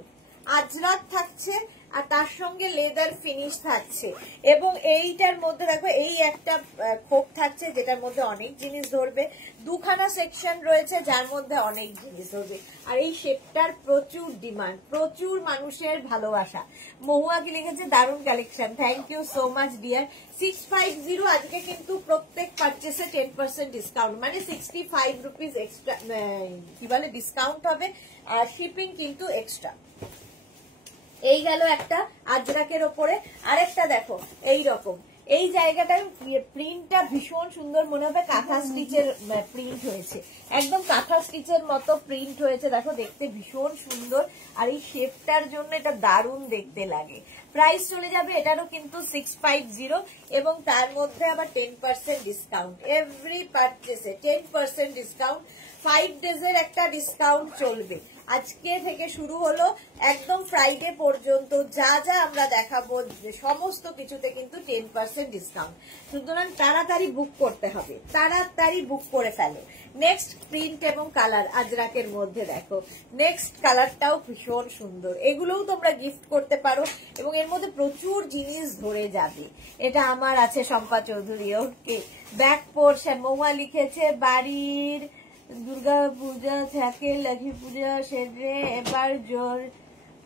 আজরাক থাকছে, আর তার সঙ্গে লেদার ফিনিশ থাকছে। এবং এইটার মধ্যে দেখো এই একটা খোপ থাকছে, যেটার মধ্যে অনেক জিনিস ধরবে। দুখানা সেকশন রয়েছে যার মধ্যে অনেক জিনিস ধরবে। আর এই শেপটার প্রচুর ডিমান্ড, প্রচুর মানুষের ভালোবাসা। মহুয়া কি লিখেছে, দারুণ collection, thank you so much dear. 650 আজকে কিন্তু প্রত্যেক পারচেসে 10% ডিসকাউন্ট, মানে 65 রুপিস এক্সট্রা কি বলে ডিসকাউন্ট হবে, আর শিপিং কিন্তু এক্সট্রা। এই গেল একটা আজরাকের ওপরে। আরেকটা দেখো এই রকম, এই জায়গাটায় প্রিন্টটা ভীষণ সুন্দর, মনে হবে কাঁথা স্টিচের প্রিন্ট হয়েছে, একদম কাঁথা স্টিচের মতো প্রিন্ট হয়েছে। দেখো, দেখতে ভীষণ সুন্দর, আর এই শেপটার জন্য এটা দারুণ দেখতে লাগে। প্রাইস চলে যাবে এটারও কিন্তু 650 এবং তার মধ্যে আবার 10% ডিসকাউন্ট। এভরি পারচেসে 10% ডিসকাউন্ট। 5 ডেজের একটা ডিসকাউন্ট চলবে। আজকে থেকে শুরু হলো একদম ফ্রাইডে পর্যন্ত, যা যা আমরা দেখাবো সমস্ত কিছুতে কিন্তু 10% ডিসকাউন্ট। সুতরাং তাড়াতাড়ি বুক করতে হবে, তাড়াতাড়ি বুক করে ফেলো। নেক্সট প্রিন্ট এবং কালার আজরাকের মধ্যে দেখো, নেক্সট কালারটাও ভীষণ সুন্দর। এগুলোও তোমরা গিফট করতে পারো এবং এর মধ্যে প্রচুর জিনিস ধরে যাবে। এটা আমার আছে শম্পা চৌধুরী, ওকে। ব্যাক পোর্শন মহুয়া লিখেছে, বাড়ির দুর্গা পূজা থাকে, লক্ষ্মী পূজা সেরে এবার জোর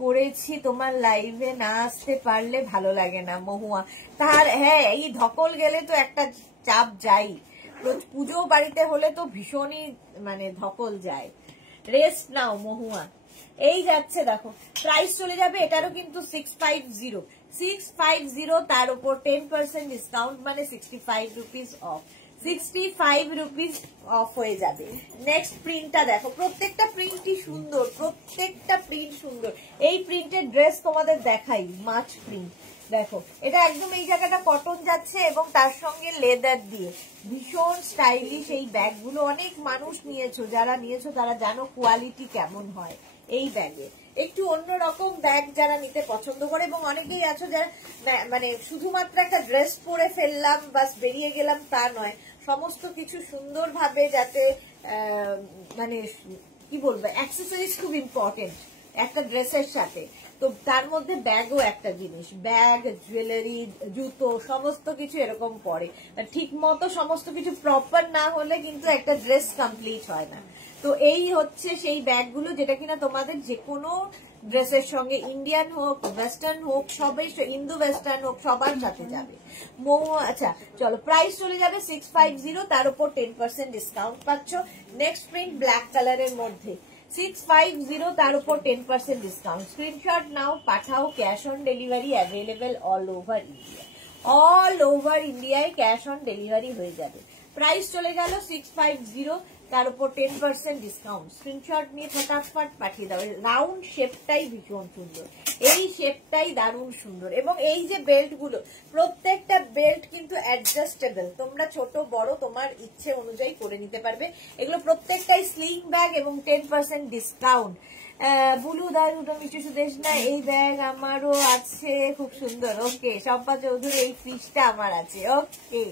পড়েছি, তোমার লাইভে না আসতে পারলে ভালো লাগে না মহুয়া। তার হ্যাঁ, এই ধকল গেলে তো একটা চাপ যাই, পুজো বাড়িতে হলে তো ভীষণই মানে ধকল যায়। রেস্ট নাও মহুয়া। এই যাচ্ছে দেখো, প্রাইস চলে যাবে এটারও কিন্তু 650, তার উপর 10% ডিসকাউন্ট, মানে 65 রুপিস অফ। 65 রুপিস অফ হয়ে যাবে। নেক্সট প্রিন্টটা দেখো, প্রত্যেকটা প্রিন্টই সুন্দর, প্রত্যেকটা প্রিন্ট সুন্দর। এই প্রিন্টের ড্রেস তোমাদের দেখাই, মাছ প্রিন্ট দেখো, এটা একদম এই জায়গাটা কটন যাচ্ছে এবং তার সঙ্গে লেদার দিয়ে, ভীষণ স্টাইলিশ। এই ব্যাগগুলো অনেক মানুষ নিয়েছো, যারা নিয়েছো তারা জানো কোয়ালিটি কেমন হয় এই ব্যাগে। একটু অন্যরকম ব্যাগ যারা নিতে পছন্দ করে, এবং অনেকেই আছো যারা মানে শুধুমাত্র একটা ড্রেস পরে ফেললাম বাস বেরিয়ে গেলাম তা নয়, সমস্ত কিছু সুন্দরভাবে যাতে মানে কি বলবো, অ্যাক্সেসরিজ খুব ইম্পর্টেন্ট একটা ড্রেসের সাথে। তো তার মধ্যে ব্যাগও একটা জিনিস, ব্যাগ, জুয়েলারি, জুতো, সমস্ত কিছু এরকম পড়ে। ঠিক মতো সমস্ত কিছু প্রপার না হলে কিন্তু একটা ড্রেস কমপ্লিট হয় না। তো এই হচ্ছে সেই ব্যাগগুলো, যেটা কিনা তোমাদের যে কোনো ড্রেসের সঙ্গে, ইন্ডিয়ান হোক, ওয়েস্টার্ন হোক, সবাই, ইন্দো ওয়েস্টার্ন হোক, সবার সাথে যাবে। আচ্ছা চলো, প্রাইস চলে যাবে 650, তার উপর 10% ডিসকাউন্ট পাচ্ছ। নেক্সট প্রিন্ট ব্ল্যাক কালারের মধ্যে 650, তার উপর 10% ডিসকাউন্ট। স্ক্রিনশট নাও, পাঠাও, cash on delivery available all over India. All over ইন্ডিয়ায় ক্যাশ অন ডেলিভারি হয়ে যাবে। প্রাইস চলে গেল 650, তার উপর 10% ডিসকাউন্ট। স্ক্রিনশট নিয়ে ফটাফট পাঠিয়ে দাও। রাউন্ড শেপটাই ভীষণ সুন্দর, এই শেপটাই দারুণ সুন্দর। এবং এই যে বেল্ট গুলো, প্রত্যেকটা বেল্ট কিন্তু অ্যাডজাস্টেবল, তোমরা ছোট বড় তোমার ইচ্ছে অনুযায়ী করে নিতে পারবে। এগুলো প্রত্যেকটাই স্লিং ব্যাগ এবং 10% ডিসকাউন্ট। বুলু দাস মিষ্টি সুদেশ না, এই ব্যাগ আমারও আছে, খুব সুন্দর। ওকে, শম্পা চৌধুরী, এই ফিশটা আমার আছে। ওকে,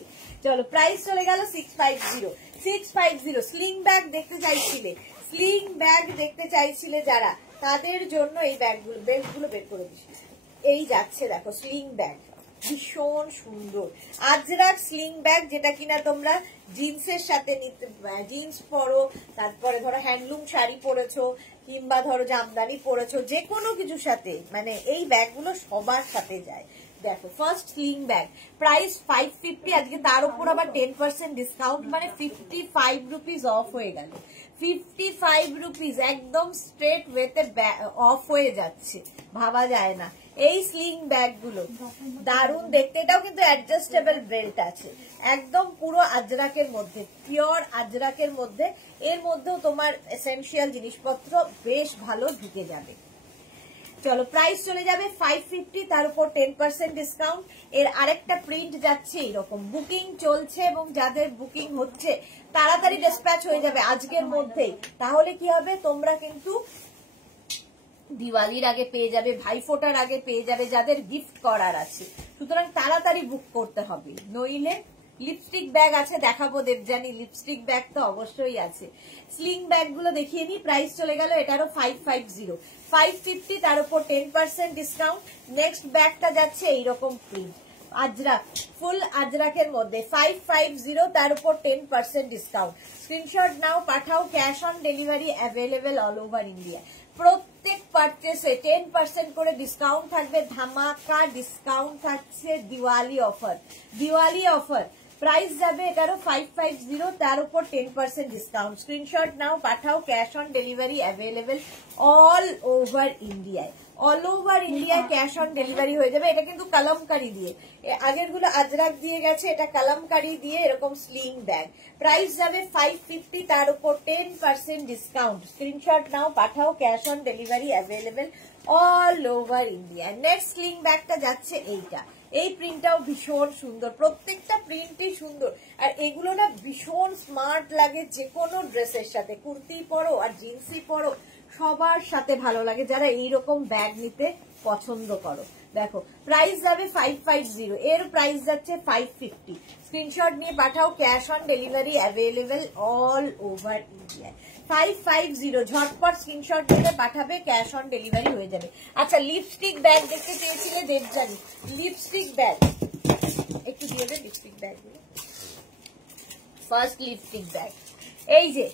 চলো প্রাইস চলে গেল 650। 650 স্লিং ব্যাগ দেখতে চাইছিলে, স্লিং ব্যাগ দেখতে চাইছিলে যারা, তাদের জন্য এই ব্যাগগুলো, বেল্টগুলো বের করে দিচ্ছি। এই যাচ্ছে দেখো স্লিং ব্যাগ, ভীষণ সুন্দর আজরাক স্লিং ব্যাগ, যেটা কিনা তোমরা জিন্সের সাথে নিতে, জিন্স পরো, তারপরে ধরো হ্যান্ডলুম শাড়ি পরেছো, কিংবা ধরো জামদানি পরেছো, যে কোনো কিছুর সাথে, মানে এই ব্যাগগুলো সবার সাথে যায়। দেখো ফার্স্ট স্লিং ব্যাগ, প্রাইস 550, আজকে তার উপর আবার 10% ডিসকাউন্ট, মানে 55 রুপিস অফ হয়ে গেল। 55 রুপিস একদম স্ট্রেট ওয়েতে অফ হয়ে যাচ্ছে, ভাবা যায় না। এই স্লিং ব্যাগ গুলো দারুণ দেখতে, এটাও কিন্তু অ্যাডজাস্টেবল বেল্ট আছে, একদম পুরো আজরাকের মধ্যে, পিওর আজরাকের মধ্যে। এর মধ্যেও তোমার এসেনশিয়াল জিনিসপত্র বেশ ভালো ঢুকে যাবে। চলো প্রাইস চলে যাবে 550, তার উপর 10% ডিসকাউন্ট। এর আরেকটা প্রিন্ট যাচ্ছে এইরকম, বুকিং চলছে এবং যাদের বুকিং হচ্ছে তাড়াতাড়ি ডিসপ্যাচ হয়ে যাবে আজকের মধ্যেই। তাহলে কি হবে, তোমরা কিন্তু দিওয়ালির আগে পেয়ে যাবে, ভাইফোঁটার আগে পেয়ে যাবে, যাদের গিফট করার আছে। সুতরাং তাড়াতাড়ি বুক করতে হবে, নইলে। লিপস্টিক ব্যাগ আছে, দেখাবো দেবজানি, লিপস্টিক ব্যাগ তো অবশ্যই আছে। স্লিং ব্যাগ গুলো দেখিয়ে নিই, প্রাইস চলে গেল এটারও 550, 550, তার উপর 10% ডিসকাউন্ট। নেক্সট ব্যাগটা যাচ্ছে এইরকম প্রিন্ট, আজরাক, ফুল আজরাকের মধ্যে 550, তার উপর 10% ডিসকাউন্ট। স্ক্রিনশট নাও, পাঠাও, cash on delivery available all over India. প্রত্যেক পারচেসে 10% করে ডিসকাউন্ট থাকবে, ধামাকা ডিসকাউন্ট থাকছে, Diwali offer, Diwali offer. Price যাবে এটারও 550, তার উপর 10% ডিসকাউন্ট। স্ক্রিনশট নাও, পাঠাও, cash on delivery available all over ইন্ডিয়ায়, অল ওভার ইন্ডিয়ায় ক্যাশ অন ডেলিভারি হয়ে যাবে। এটা কিন্তু কালামকারি দিয়ে, আগের গুলো আজরাক দিয়ে গেছে, এটা কালামকারি দিয়ে এরকম স্লিং ব্যাগ। প্রাইস যাবে 550, তার উপর 10% ডিসকাউন্ট। স্ক্রিনশট নাও, পাঠাও, cash on delivery available all over India. Next sling ব্যাগটা যাচ্ছে এইটা, এই প্রিন্টটাও ভীষণ সুন্দর, প্রত্যেকটা প্রিন্টই সুন্দর। আর এগুলো না ভীষণ স্মার্ট লাগে, যে কোনো ড্রেসের সাথে, কুর্তি পরো আর জিন্সই পরো, সবার সাথে ভালো লাগে, যারা এইরকম ব্যাগ নিতে পছন্দ করো। দেখো প্রাইস যাবে 550, এর প্রাইস যাচ্ছে 550। স্ক্রিনশট নিয়ে পাঠাও, cash on delivery available all over India. 550 ঝটপট স্ক্রিনশট দিয়ে পাঠাবে, ক্যাশ অন ডেলিভারি হয়ে যাবে। আচ্ছা, লিপস্টিক ব্যাগ দেখতে চেয়েছিলে দেবজানি, লিপস্টিক ব্যাগ একটু দিয়ে দেবে, লিপস্টিক ব্যাগ গুলো। ফার্স্ট লিপস্টিক ব্যাগ, এই যে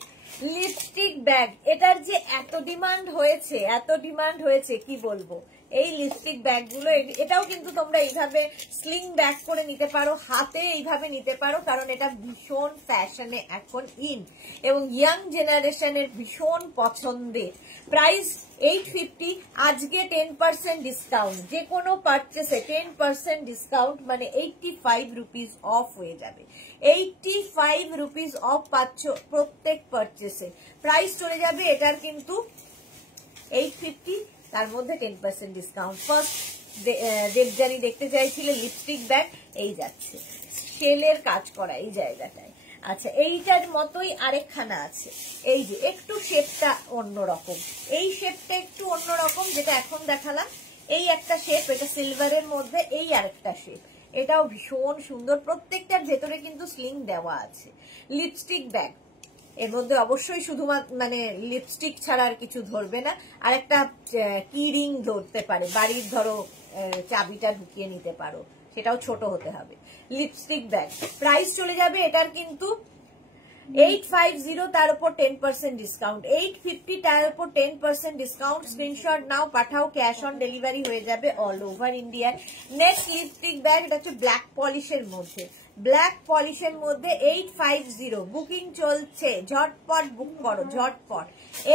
লিপস্টিক ব্যাগ, এটার যে এত ডিমান্ড হয়েছে, এত ডিমান্ড হয়েছে কি বলবো। এই লিপস্টিক ব্যাগ গুলো, এটাও কিন্তু তোমরা এইভাবে স্লিং ব্যাগ করে নিতে পারো, হাতে এইভাবে নিতে পারো, কারণ এটা ভীষণ ফ্যাশনে এখন ইন এবং ইয়াং জেনারেশনের ভীষণ পছন্দের। প্রাইস 850, আজকে 10% ডিসকাউন্ট, যে কোনো পারচেসে 10% ডিসকাউন্ট, মানে 85 রুপিস অফ হয়ে যাবে। 85 রুপিস অফ পাচ্ছ প্রত্যেক পারচেসে। প্রাইস চলে যাবে এটার কিন্তু 850, তার মধ্যে 10% ডিসকাউন্ট। ফার্স্ট দেবজানি দেখতে চাইছিলে লিপস্টিক ব্যাগ, এই যাচ্ছে সেলের কাজ করা এই জায়গাটায়। আচ্ছা, এইটার মতোই আরেকখানা আছে, এই যে একটু শেপটা অন্যরকম, এই শেপটা একটু অন্যরকম, যেটা এখন দেখালাম, এই একটা শেপ, এটা সিলভারের মধ্যে, এই আরেকটা শেপ, এটাও ভীষণ সুন্দর। প্রত্যেকটার ভেতরে কিন্তু স্লিং দেওয়া আছে। লিপস্টিক ব্যাগ, এর মধ্যে অবশ্যই শুধুমাত্র মানে লিপস্টিক ছাড়া আর কিছু ধরবে না, আর একটা কি রিং ধরতে পারে, বাড়ির ধরো চাবিটা ঢুকিয়ে নিতে পারো, সেটাও ছোট হতে হবে। লিপস্টিক ব্যাগ, প্রাইস চলে যাবে এটার কিন্তু 850, তার উপর 10% ডিসকাউন্ট। 850, তার উপর 10% ডিসকাউন্ট। স্ক্রিনশট নাও, পাঠাও, ক্যাশ অন ডেলিভারি হয়ে যাবে all over India. Next lipstick bag, এটা হচ্ছে ব্ল্যাক পলিশের মধ্যে, ব্ল্যাক পলিশের মধ্যে 850, বুকিং চলছে, ঝটপট বুক করো, ঝটপট।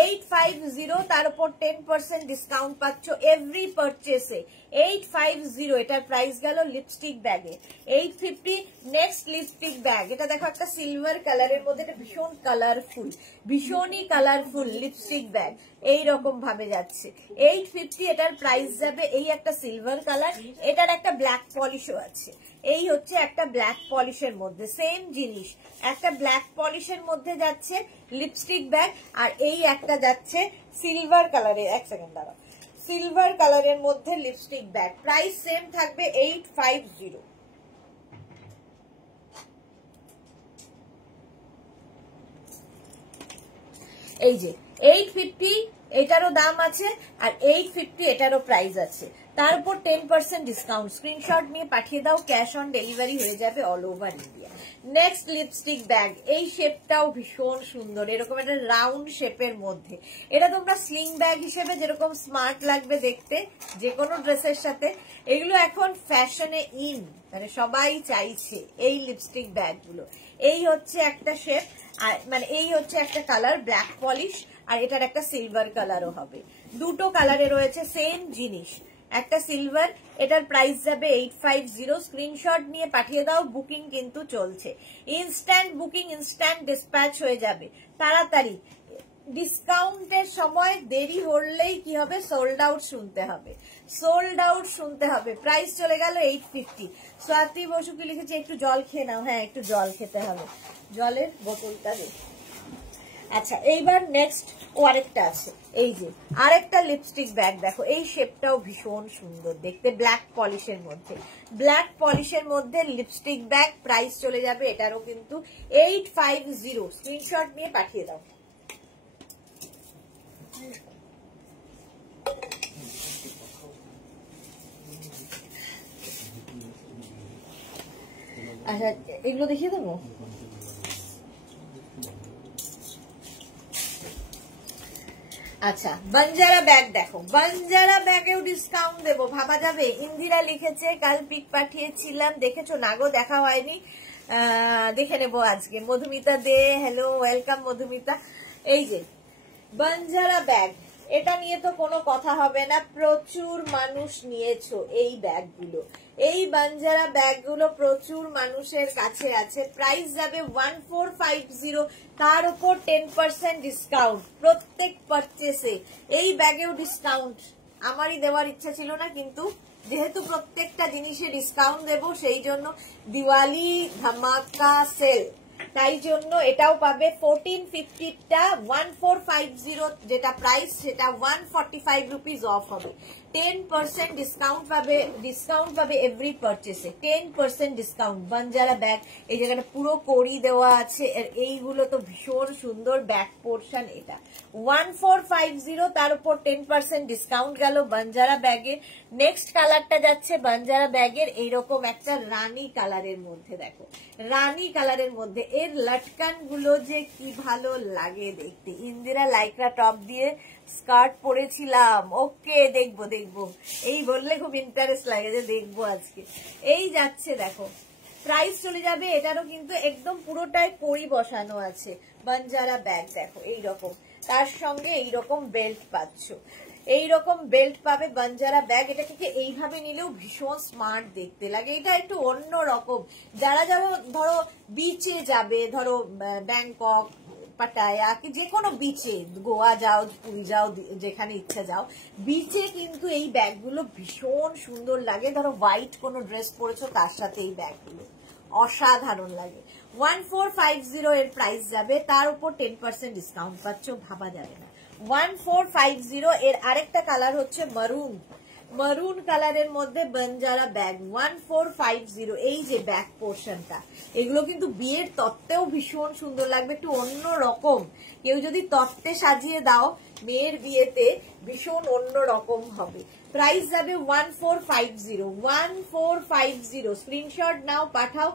850, তার উপর 10% ডিসকাউন্ট পাচ্ছ এভরি পারচেসে, 850 এটার প্রাইস গেল লিপস্টিক ব্যাগে 850। নেক্সট লিপস্টিক ব্যাগ, এটা দেখো একটা সিলভার কালারের মধ্যে, এটা ভীষণ কালারফুল, ভীষণই কালারফুল লিপস্টিক ব্যাগ, এইরকম ভাবে যাচ্ছে 850। এটার প্রাইস যাবে, এই একটা সিলভার কালার, এটার একটা ব্ল্যাক পলিশও আছে, এই হচ্ছে একটা ব্ল্যাক পলিশের মধ্যে, সেম জিনিস একটা ব্ল্যাক পলিশের মধ্যে যাচ্ছে লিপস্টিক ব্যাগ, আর এই একটা যাচ্ছে সিলভার কালারের, এক সেকেন্ড দাঁড়াও, সিলভার কালারের মধ্যে লিপস্টিক ব্যাগ, প্রাইস সেম থাকবে 850। এই যে 850 এটারও দাম আছে, আর 850 এটারও প্রাইস আছে, তার উপর 10% ডিসকাউন্ট। স্ক্রিনশট নিয়ে পাঠিয়ে দাও, ক্যাশ অন ডেলিভারি হয়ে যাবে all over India. Next lipstick bag, এই শেপটাও ভীষণ সুন্দর, এরকম একটা রাউন্ড শেপের মধ্যে, এটা তোমরা স্লিং ব্যাগ হিসেবে যেরকম স্মার্ট লাগবে দেখতে যে কোনো ড্রেসের সাথে, এগুলো এখন ফ্যাশনে ইন, মানে সবাই চাইছে এই লিপস্টিক ব্যাগগুলো। এই হচ্ছে একটা শেপ, আর মানে এই হচ্ছে একটা কালার ব্ল্যাক পলিশ, আর এটার একটা সিলভার কালারও হবে, দুটো কালারে রয়েছে সেম জিনিস, একটা সিলভার, এটার প্রাইস যাবে 850। স্ক্রিনশট নিয়ে পাঠিয়ে দাও, বুকিং কিন্তু চলছে, ইনস্ট্যান্ট বুকিং, ইনস্ট্যান্ট ডিসপ্যাচ হয়ে যাবে তাড়াতাড়ি। ডিসকাউন্টের সময় দেরি হলেই কি হবে, সোল্ড আউট শুনতে হবে, সোল্ড আউট শুনতে হবে। প্রাইস চলে গেল 850। স্বাতি বসু কি লিখেছে, একটু জল খেয়ে নাও, হ্যাঁ একটু জল খেতে হবে, জলের বোতলটা দে। আচ্ছা এইবার নেক্সট আরেকটা আছে, এই যে আরেকটা লিপস্টিক ব্যাগ দেখো, এই শেপটাও ভীষণ সুন্দর দেখতে, ব্ল্যাক পলিশের মধ্যে, ব্ল্যাক পলিশের মধ্যে লিপস্টিক ব্যাগ, প্রাইস চলে যাবে এটারও কিন্তু 850। স্ক্রিনশট নিয়ে পাঠিয়ে দাও। আচ্ছা এগুলো দেখিয়ে দেবো। আচ্ছা বাঞ্জারা ব্যাগ দেখো, বাঞ্জারা ব্যাগেও ডিসকাউন্ট দেবো, ভাবা যাবে। ইন্দিরা লিখেছে, কাল পিক পাঠিয়েছিলাম, দেখেছো না গো? দেখা হয়নি, দেখে নেবো আজকে। মধুমিতা দে, হ্যালো, ওয়েলকাম মধুমিতা। এই যে বাঞ্জারা ব্যাগ, এটা নিয়ে তো কোনো কথা হবে না, প্রচুর মানুষ নিয়েছো এই ব্যাগগুলো, এই বাঞ্জারা ব্যাগগুলো প্রচুর মানুষের কাছে আছে। প্রাইস যাবে 1450, তার উপর 10% ডিসকাউন্ট প্রত্যেক পারচেসে। এই ব্যাগেও ডিসকাউন্ট আমারই দেওয়ার ইচ্ছা ছিল না, কিন্তু যেহেতু প্রত্যেকটা জিনিসে ডিসকাউন্ট দেবো, সেই জন্য দিওয়ালি ধামাকা সেল, তাই জন্য এটাও পাবে 1450টা 1450 যেটা প্রাইস, সেটা 145 রুপিস অফ হবে, 10% ডিসকাউন্ট পাবে, ডিসকাউন্ট পাবে এভরি পারচেসে 10% ডিসকাউন্ট। বাঞ্জারা ব্যাগ, এই জায়গাটা পুরো কড়ি দেওয়া আছে, আর এইগুলো তো ভীষণ সুন্দর ব্যাক পোর্শন, এটা 1450, তার উপর 10% ডিসকাউন্ট গেল বাঞ্জারা ব্যাগের। নেক্সট কালারটা যাচ্ছে বাঞ্জারা ব্যাগের এইরকম একটা রানী কালারের মধ্যে, দেখো রানী কালারের মধ্যে, এর লটকান গুলো যে কি ভালো লাগে দেখতে। ইন্দিরা লাইক্রা টপ দিয়ে স্কার্ট পরেছিলাম, ওকে দেখবো দেখবো, এই বললে খুব ইন্টারেস্ট লাগে যে দেখবো আজকে। এই যাচ্ছে দেখো, প্রাইস চলে যাবে এটারও কিন্তু একদম পুরোটাই কড়ি বসানো আছে। বাঞ্জারা ব্যাগ দেখো এইরকম, তার সঙ্গে এইরকম বেল্ট পাচ্ছ, এইরকম বেল্ট পাবে বাঞ্জারা ব্যাগ। এটাকে এইভাবে নিলেও ভীষণ স্মার্ট দেখতে লাগে, এটা একটু অন্য রকম। যারা যারা ধরো বিচে যাবে, ধরো ব্যাংকক, পাটায়া, কি যে কোনো বিচে, গোয়া যাও, পুরী যাও, যেখানে ইচ্ছা যাও, বিচে কিন্তু এই ব্যাগগুলো ভীষণ সুন্দর লাগে। ধরো হোয়াইট কোনো ড্রেস পরেছো, তার সাথে এই ব্যাগগুলো অসাধারণ লাগে। 1450 এর প্রাইস যাবে, তার উপর 10% ডিসকাউন্ট পাচ্ছ, ভাবা যাবে না। 1450 এর আরেকটা কালার হচ্ছে মারুন, মারুন কালারের মধ্যে বাঞ্জারা ব্যাগ 1450। এই যে ব্যাক পোর্শনটা, এগুলো কিন্তু বিয়ের তত্ত্বেও ভীষণ সুন্দর লাগবে, একটু অন্য রকম। কেউ যদি তত্ত্বে সাজিয়ে দাও মেয়ের বিয়েতে, ভীষণ অন্য রকম হবে। প্রাইস যাবে 1450, 1450। স্ক্রিনশট নাও, পাঠাও,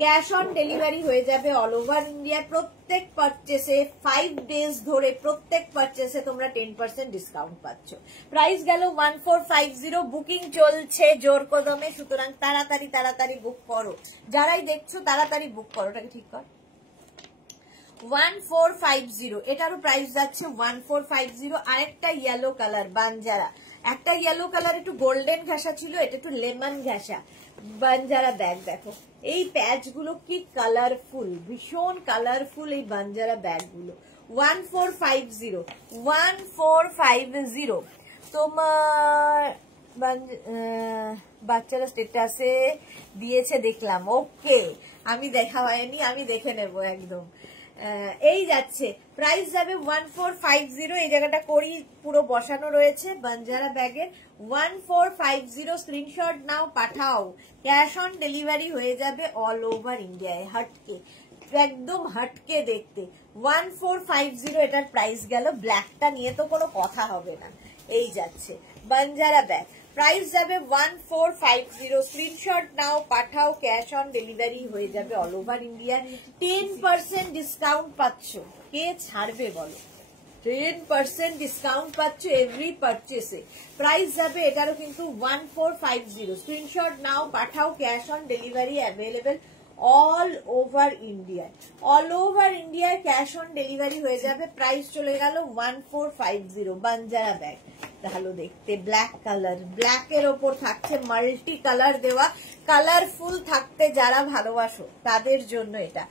ক্যাশ অন ডেলিভারি হয়ে যাবে অল ওভার ইন্ডিয়া। প্রত্যেক পারচেসে 5 ডেজ ধরে প্রত্যেক পারচেসে তোমরা 10% ডিসকাউন্ট পাচ্ছ। প্রাইস গেল 1450, বুকিং চলছে জোর কদমে, সুতরাং তাড়াতাড়ি তাড়াতাড়ি বুক করো, যারাই দেখছো তাড়াতাড়ি বুক করো। ওটাকে ঠিক কর। 1450, এটারও প্রাইস যাচ্ছে 1450। আরেকটা ইয়েলো কালার বাঞ্জারা, একটা ইয়েলো কালার একটু গোল্ডেন ঘাসা ছিল, এটা একটু লেমন ঘাসা বাঞ্জারা ব্যাগ। দেখো এই প্যাচ গুলো কি কালারফুল, ভীষণ কালারফুল এই বাঞ্জারা ব্যাগ গুলো। 1450 তোমার বাচ্চারা স্টেটাসে দিয়েছে দেখলাম। ওকে, আমি দেখা হয়নি, আমি দেখে নেব একদম। এই যাচ্ছে, প্রাইস যাবে 1450। এই জায়গাটা করি পুরো বসানো রয়েছে বাঞ্জারা ব্যাগের। 1450 স্ক্রিনশট নাও, পাঠাও, ক্যাশ অন ডেলিভারি হয়ে যাবে অল ওভার ইন্ডিয়ায়। হটকে, একদম হটকে দেখতে। 1450 এটার প্রাইস গেল। ব্ল্যাকটা নিয়ে তো কোনো কথা হবে না। এই যাচ্ছে বাঞ্জারা ব্যাগ, প্রাইস যাবে 1450। স্ক্রিনশট নাও, পাঠাও, ক্যাশ অন ডেলিভারি হয়ে যাবে অল ওভার ইন্ডিয়া। 10% ডিসকাউন্ট পাচ্ছ, কে ছাড়বে বলো? 10% ডিসকাউন্ট পাচ্ছ এভরি পারচেসে। প্রাইস যাবে এটারও কিন্তু 1450। স্ক্রিনশট নাও, পাঠাও, cash on delivery available all over India. All over ইন্ডিয়ায় ক্যাশ অন ডেলিভারি হয়ে যাবে। প্রাইস চলে গেল 1450। বাঞ্জারা ব্যাগ ভালো দেখতে, ব্ল্যাক কালার, ব্ল্যাক এর ওপর থাকছে মাল্টি কালার দেওয়া। কালারফুল থাকতে যারা ভালোবাসো তাদের জন্য এটা।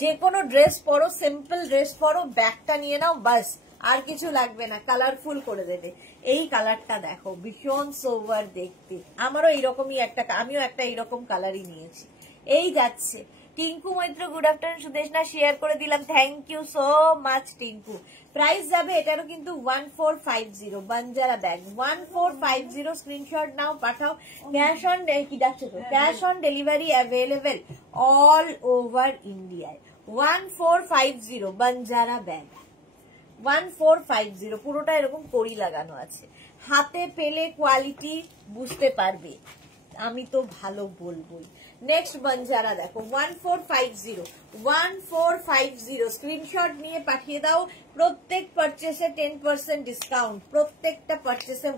যে কোনো ড্রেস পরো, সিম্পল ড্রেস পরো, ব্যাগটা নিয়ে নাও, বাস আর কিছু লাগবে না, কালারফুল করে দেবে। এই কালারটা দেখো, ভীষণ সোভার দেখতে। আমারও এইরকমই একটা, আমিও একটা এইরকম কালারই নিয়েছি। এই যাচ্ছে Tinku Maitra, good afternoon. Sudeshna share করে দিলাম, thank you so much Tinku. Price যাবে এটারও কিন্তু 1450। বাঞ্জারা ব্যাগ 1450। স্ক্রিনশট নাও, পাঠাও, cash on cash on delivery available all over ইন্ডিয়ায়। 1450 বাঞ্জারা ব্যাগ, 1450। পুরোটা এরকম কড়ি লাগানো আছে, হাতে পেলে কোয়ালিটি বুঝতে পারবে, আমি তো ভালো বলবোই। নেক্সট বাঞ্জারা দেখো 1450। 1450 স্ক্রিনশট নিয়ে পাঠিয়ে দাও। প্রত্যেক পারচেসে 10% ডিসকাউন্ট, প্রত্যেকটা পারচেসে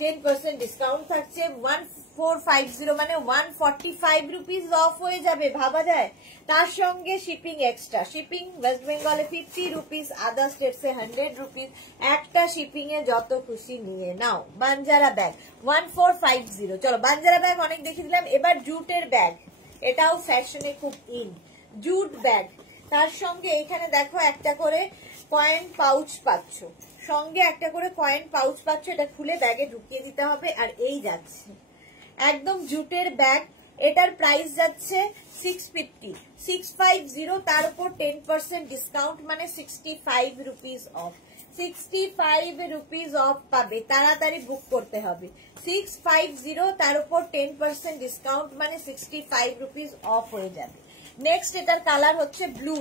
10% ডিসকাউন্ট থাকছে। 1450 মানে 145 রুপিস অফ হয়ে যাবে, ভাবা যায়। তার সঙ্গে শিপিং এক্সট্রা, শিপিং ওয়েস্ট বেঙ্গলে 50 রুপিস, আদার স্টেটসে 100 রুপিস। একটা শিপিং এ যত খুশি নিয়ে নাও। বাঞ্জারা ব্যাগ 1450। চলো বাঞ্জারা ব্যাগ অনেক দেখে দিলাম, এবার জুটের ব্যাগ। এটাও ফ্যাশনে খুব ইন, জুট ব্যাগ। তার সঙ্গে এখানে দেখো একটা করে কয়েন পাউচ পাচ্ছ, সঙ্গে একটা করে কয়েন পাউচ পাচ্ছ। এটা খুলে ব্যাগে ঢুকিয়ে দিতে হবে। আর এই যাচ্ছে একদম জুটের ব্যাগ, এটার প্রাইস যাচ্ছে 650। 650, তার উপর 10% ডিসকাউন্ট মানে 65 রুপিস অফ। 65 রুপিস অফ পাবে, তাড়াতাড়ি বুক করতে হবে। 650, তার উপর 10% ডিসকাউন্ট মানে 65 রুপিস অফ হয়ে যাবে। নেক্সট এটার কালার হচ্ছে ব্লু,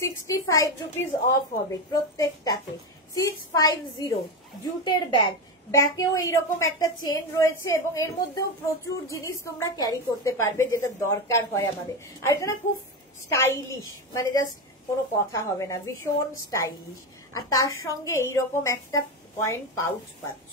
65 রুপিস অফ হবে প্রত্যেকটাতে। 650 জুটের ব্যাগ, ব্যাকেও এইরকম একটা চেন রয়েছে এবং এর মধ্যেও প্রচুর জিনিস তোমরা ক্যারি করতে পারবে যেটা দরকার হয় আমাদের। আর এটা না খুব স্টাইলিশ, মানে জাস্ট কোনো কথা হবে না, ভীষণ স্টাইলিশ। আর তার সঙ্গে এইরকম একটা কয়েন পাউচ পাচ্ছ,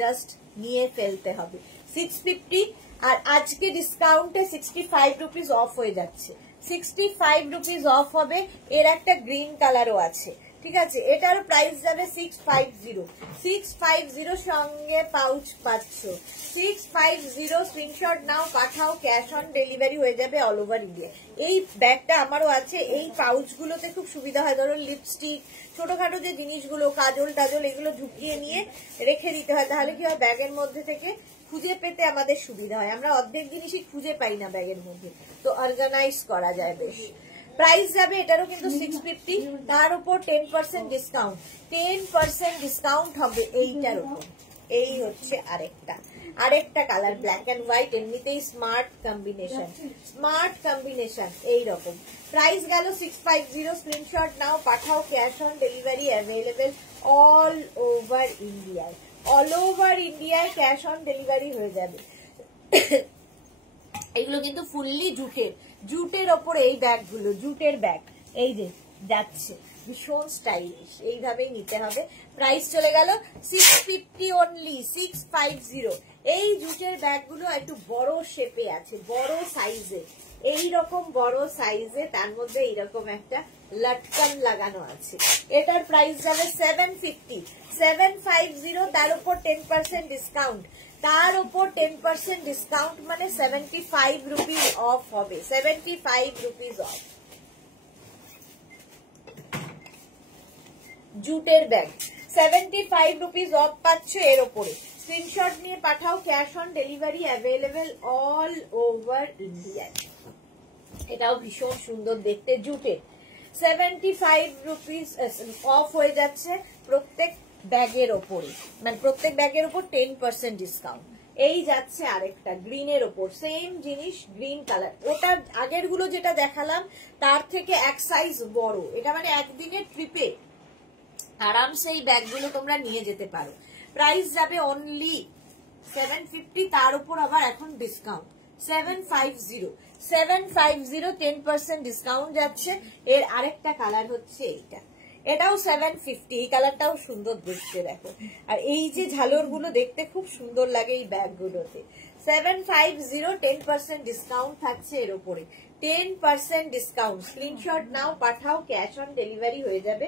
জাস্ট নিয়ে ফেলতে হবে। 650, আর আজকে ডিসকাউন্টে 65 রুপিস অফ হয়ে যাচ্ছে। 65 রুপিস অফ হবে। এর একটা গ্রিন কালারও আছে, ঠিক আছে। এটার প্রাইস যাবে 650। 650 সঙ্গে পাউচ পাচ্ছ। 650 স্ক্রিনশট নাও, পাঠাও, ক্যাশ অন ডেলিভারি হয়ে যাবে অল ওভার ইন্ডিয়া। এই ব্যাগটা আমারও আছে। এই পাউচগুলোতে খুব সুবিধা হয়, ধরো লিপস্টিক, ছোটখাটো যে জিনিসগুলো, কাজল টাজল, এগুলো ঢুকিয়ে নিয়ে রেখে দিতে হয়। তাহলে কি হয়, ব্যাগের মধ্যে থেকে খুঁজে পেতে আমাদের সুবিধা হয়। আমরা অর্ধেক জিনিসই খুঁজে পাই না ব্যাগের মধ্যে, তো অর্গানাইজ করা যায় বেশ। প্রাইস যাবে এটারও কিন্তু 650, তার উপর 10% ডিসকাউন্ট। 10% ডিসকাউন্ট হবে এইটার উপর। এই হচ্ছে আরেকটা কালার, ব্ল্যাক এন্ড হোয়াইট, এমনিতেই স্মার্ট কম্বিনেশন, স্মার্ট কম্বিনেশন এইরকম। প্রাইস গেল 650। স্ক্রিনশট নাও, পাঠাও, cash on delivery available all over ইন্ডিয়ায়। অল ওভার ইন্ডিয়ায় ক্যাশ অন ডেলিভারি হয়ে যাবে। এগুলো কিন্তু ফুললি জুটের ওপরে এই ব্যাগগুলো, জুটের ব্যাগ। এই যে যাচ্ছে, ভীষণ স্টাইলিশ, এইভাবেই নিতে হবে। প্রাইস চলে গেল 650 অনলি, 650। এই জুটের ব্যাগগুলো একটু বড় শেপে আছে, বড় সাইজে, এই রকম বড় সাইজে, তার মধ্যে এইরকম একটা লটকন লাগানো আছে। এটার প্রাইস যাবে 750, 750, তার উপর 10% ডিসকাউন্ট, তার উপর 10% ডিসকাউন্ট মানে 75 রুপিস অফ হবে, 75 রুপিস অফ। জুটের ব্যাগ 75 রুপিস অফ পাচ্ছ এর ওপরে। স্ক্রিনশট নিয়ে পাঠাও, cash on delivery available all over ইন্ডিয়ায়। এটাও ভীষণ সুন্দর দেখতে, জুটের 75 রুপিস অফ হয়ে যাচ্ছে প্রত্যেক ব্যাগের ওপরে, মানে প্রত্যেক ব্যাগের ওপর 10% ডিসকাউন্ট। এই যাচ্ছে আরেকটা গ্রিনের ওপর, সেম জিনিস, গ্রিন কালার। ওটা আগের গুলো যেটা দেখালাম তার থেকে এক সাইজ বড়, এটা মানে একদিনের ট্রিপে আরামসে এই ব্যাগগুলো তোমরা নিয়ে যেতে পারো। প্রাইস যাবে অনলি 750, তার উপর আবার এখন ডিসকাউন্ট 750, 10% ডিসকাউন্ট যাচ্ছে। এর আরেকটা কালার হচ্ছে এইটা, এটাও 750, এই কালারটাও সুন্দর দেখতে, দেখো। আর এই যে ঝালর গুলো দেখতে খুব সুন্দর লাগে এই ব্যাগগুলোতে। 750, 10% ডিসকাউন্ট থাকছে এর উপরে, 10% ডিসকাউন্ট। স্ক্রিনশট নাও, পাঠাও, ক্যাশ অন ডেলিভারি হয়ে যাবে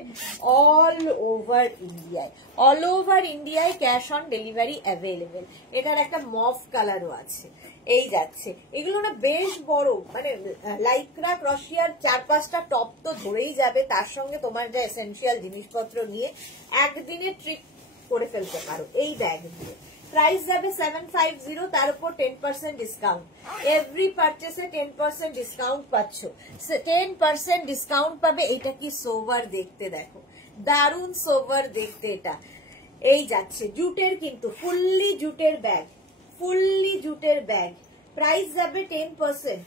অল ওভার ইন্ডিয়ায়, অল ওভার ইন্ডিয়ায় ক্যাশ অন ডেলিভারি অ্যাভেলেবেল। এটার একটা মফ কালারও আছে। এই যাচ্ছে, এগুলো না বেশ বড়, মানে লাইক্রা ক্রশিয়ার 4-5টা টপ তো ধরেই যাবে, তার সঙ্গে তোমার যা এসেনশিয়াল জিনিসপত্র নিয়ে একদিনে ট্রিপ করে ফেলতে পারো এই ব্যাগ দিয়ে। প্রাইস যাবে 750, তার উপর 10% ডিসকাউন্ট। এভরি পারচেসে 10% ডিসকাউন্ট পাচ্ছ, 10% ডিসকাউন্ট পাবে। এটা কি সোভার দেখতে, দেখো দারুন সোভার দেখতে এটা। এই যাচ্ছে জুটের, কিন্তু ফুললি জুটের ব্যাগ, ফুললি জুটের ব্যাগ। প্রাইস যাবে 10%,